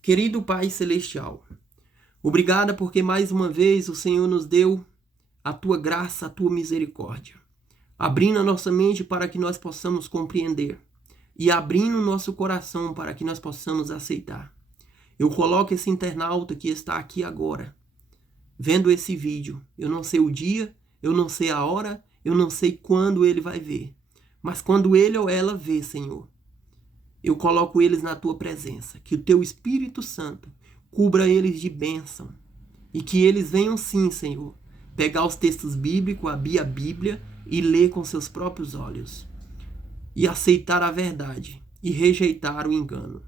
Querido Pai Celestial, obrigada porque mais uma vez o Senhor nos deu a tua graça, a tua misericórdia, abrindo a nossa mente para que nós possamos compreender e abrindo o nosso coração para que nós possamos aceitar. Eu coloco esse internauta que está aqui agora, vendo esse vídeo. Eu não sei o dia, eu não sei a hora, eu não sei quando ele vai ver. Mas quando ele ou ela vê, Senhor, eu coloco eles na tua presença. Que o teu Espírito Santo cubra eles de bênção. E que eles venham sim, Senhor, pegar os textos bíblicos, abrir a Bíblia e ler com seus próprios olhos. E aceitar a verdade e rejeitar o engano.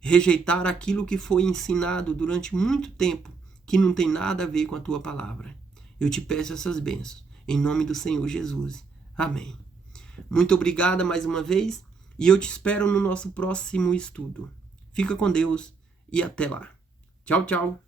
Rejeitar aquilo que foi ensinado durante muito tempo, que não tem nada a ver com a tua palavra. Eu te peço essas bênçãos, em nome do Senhor Jesus. Amém. Muito obrigada mais uma vez, e eu te espero no nosso próximo estudo. Fica com Deus e até lá. Tchau, tchau.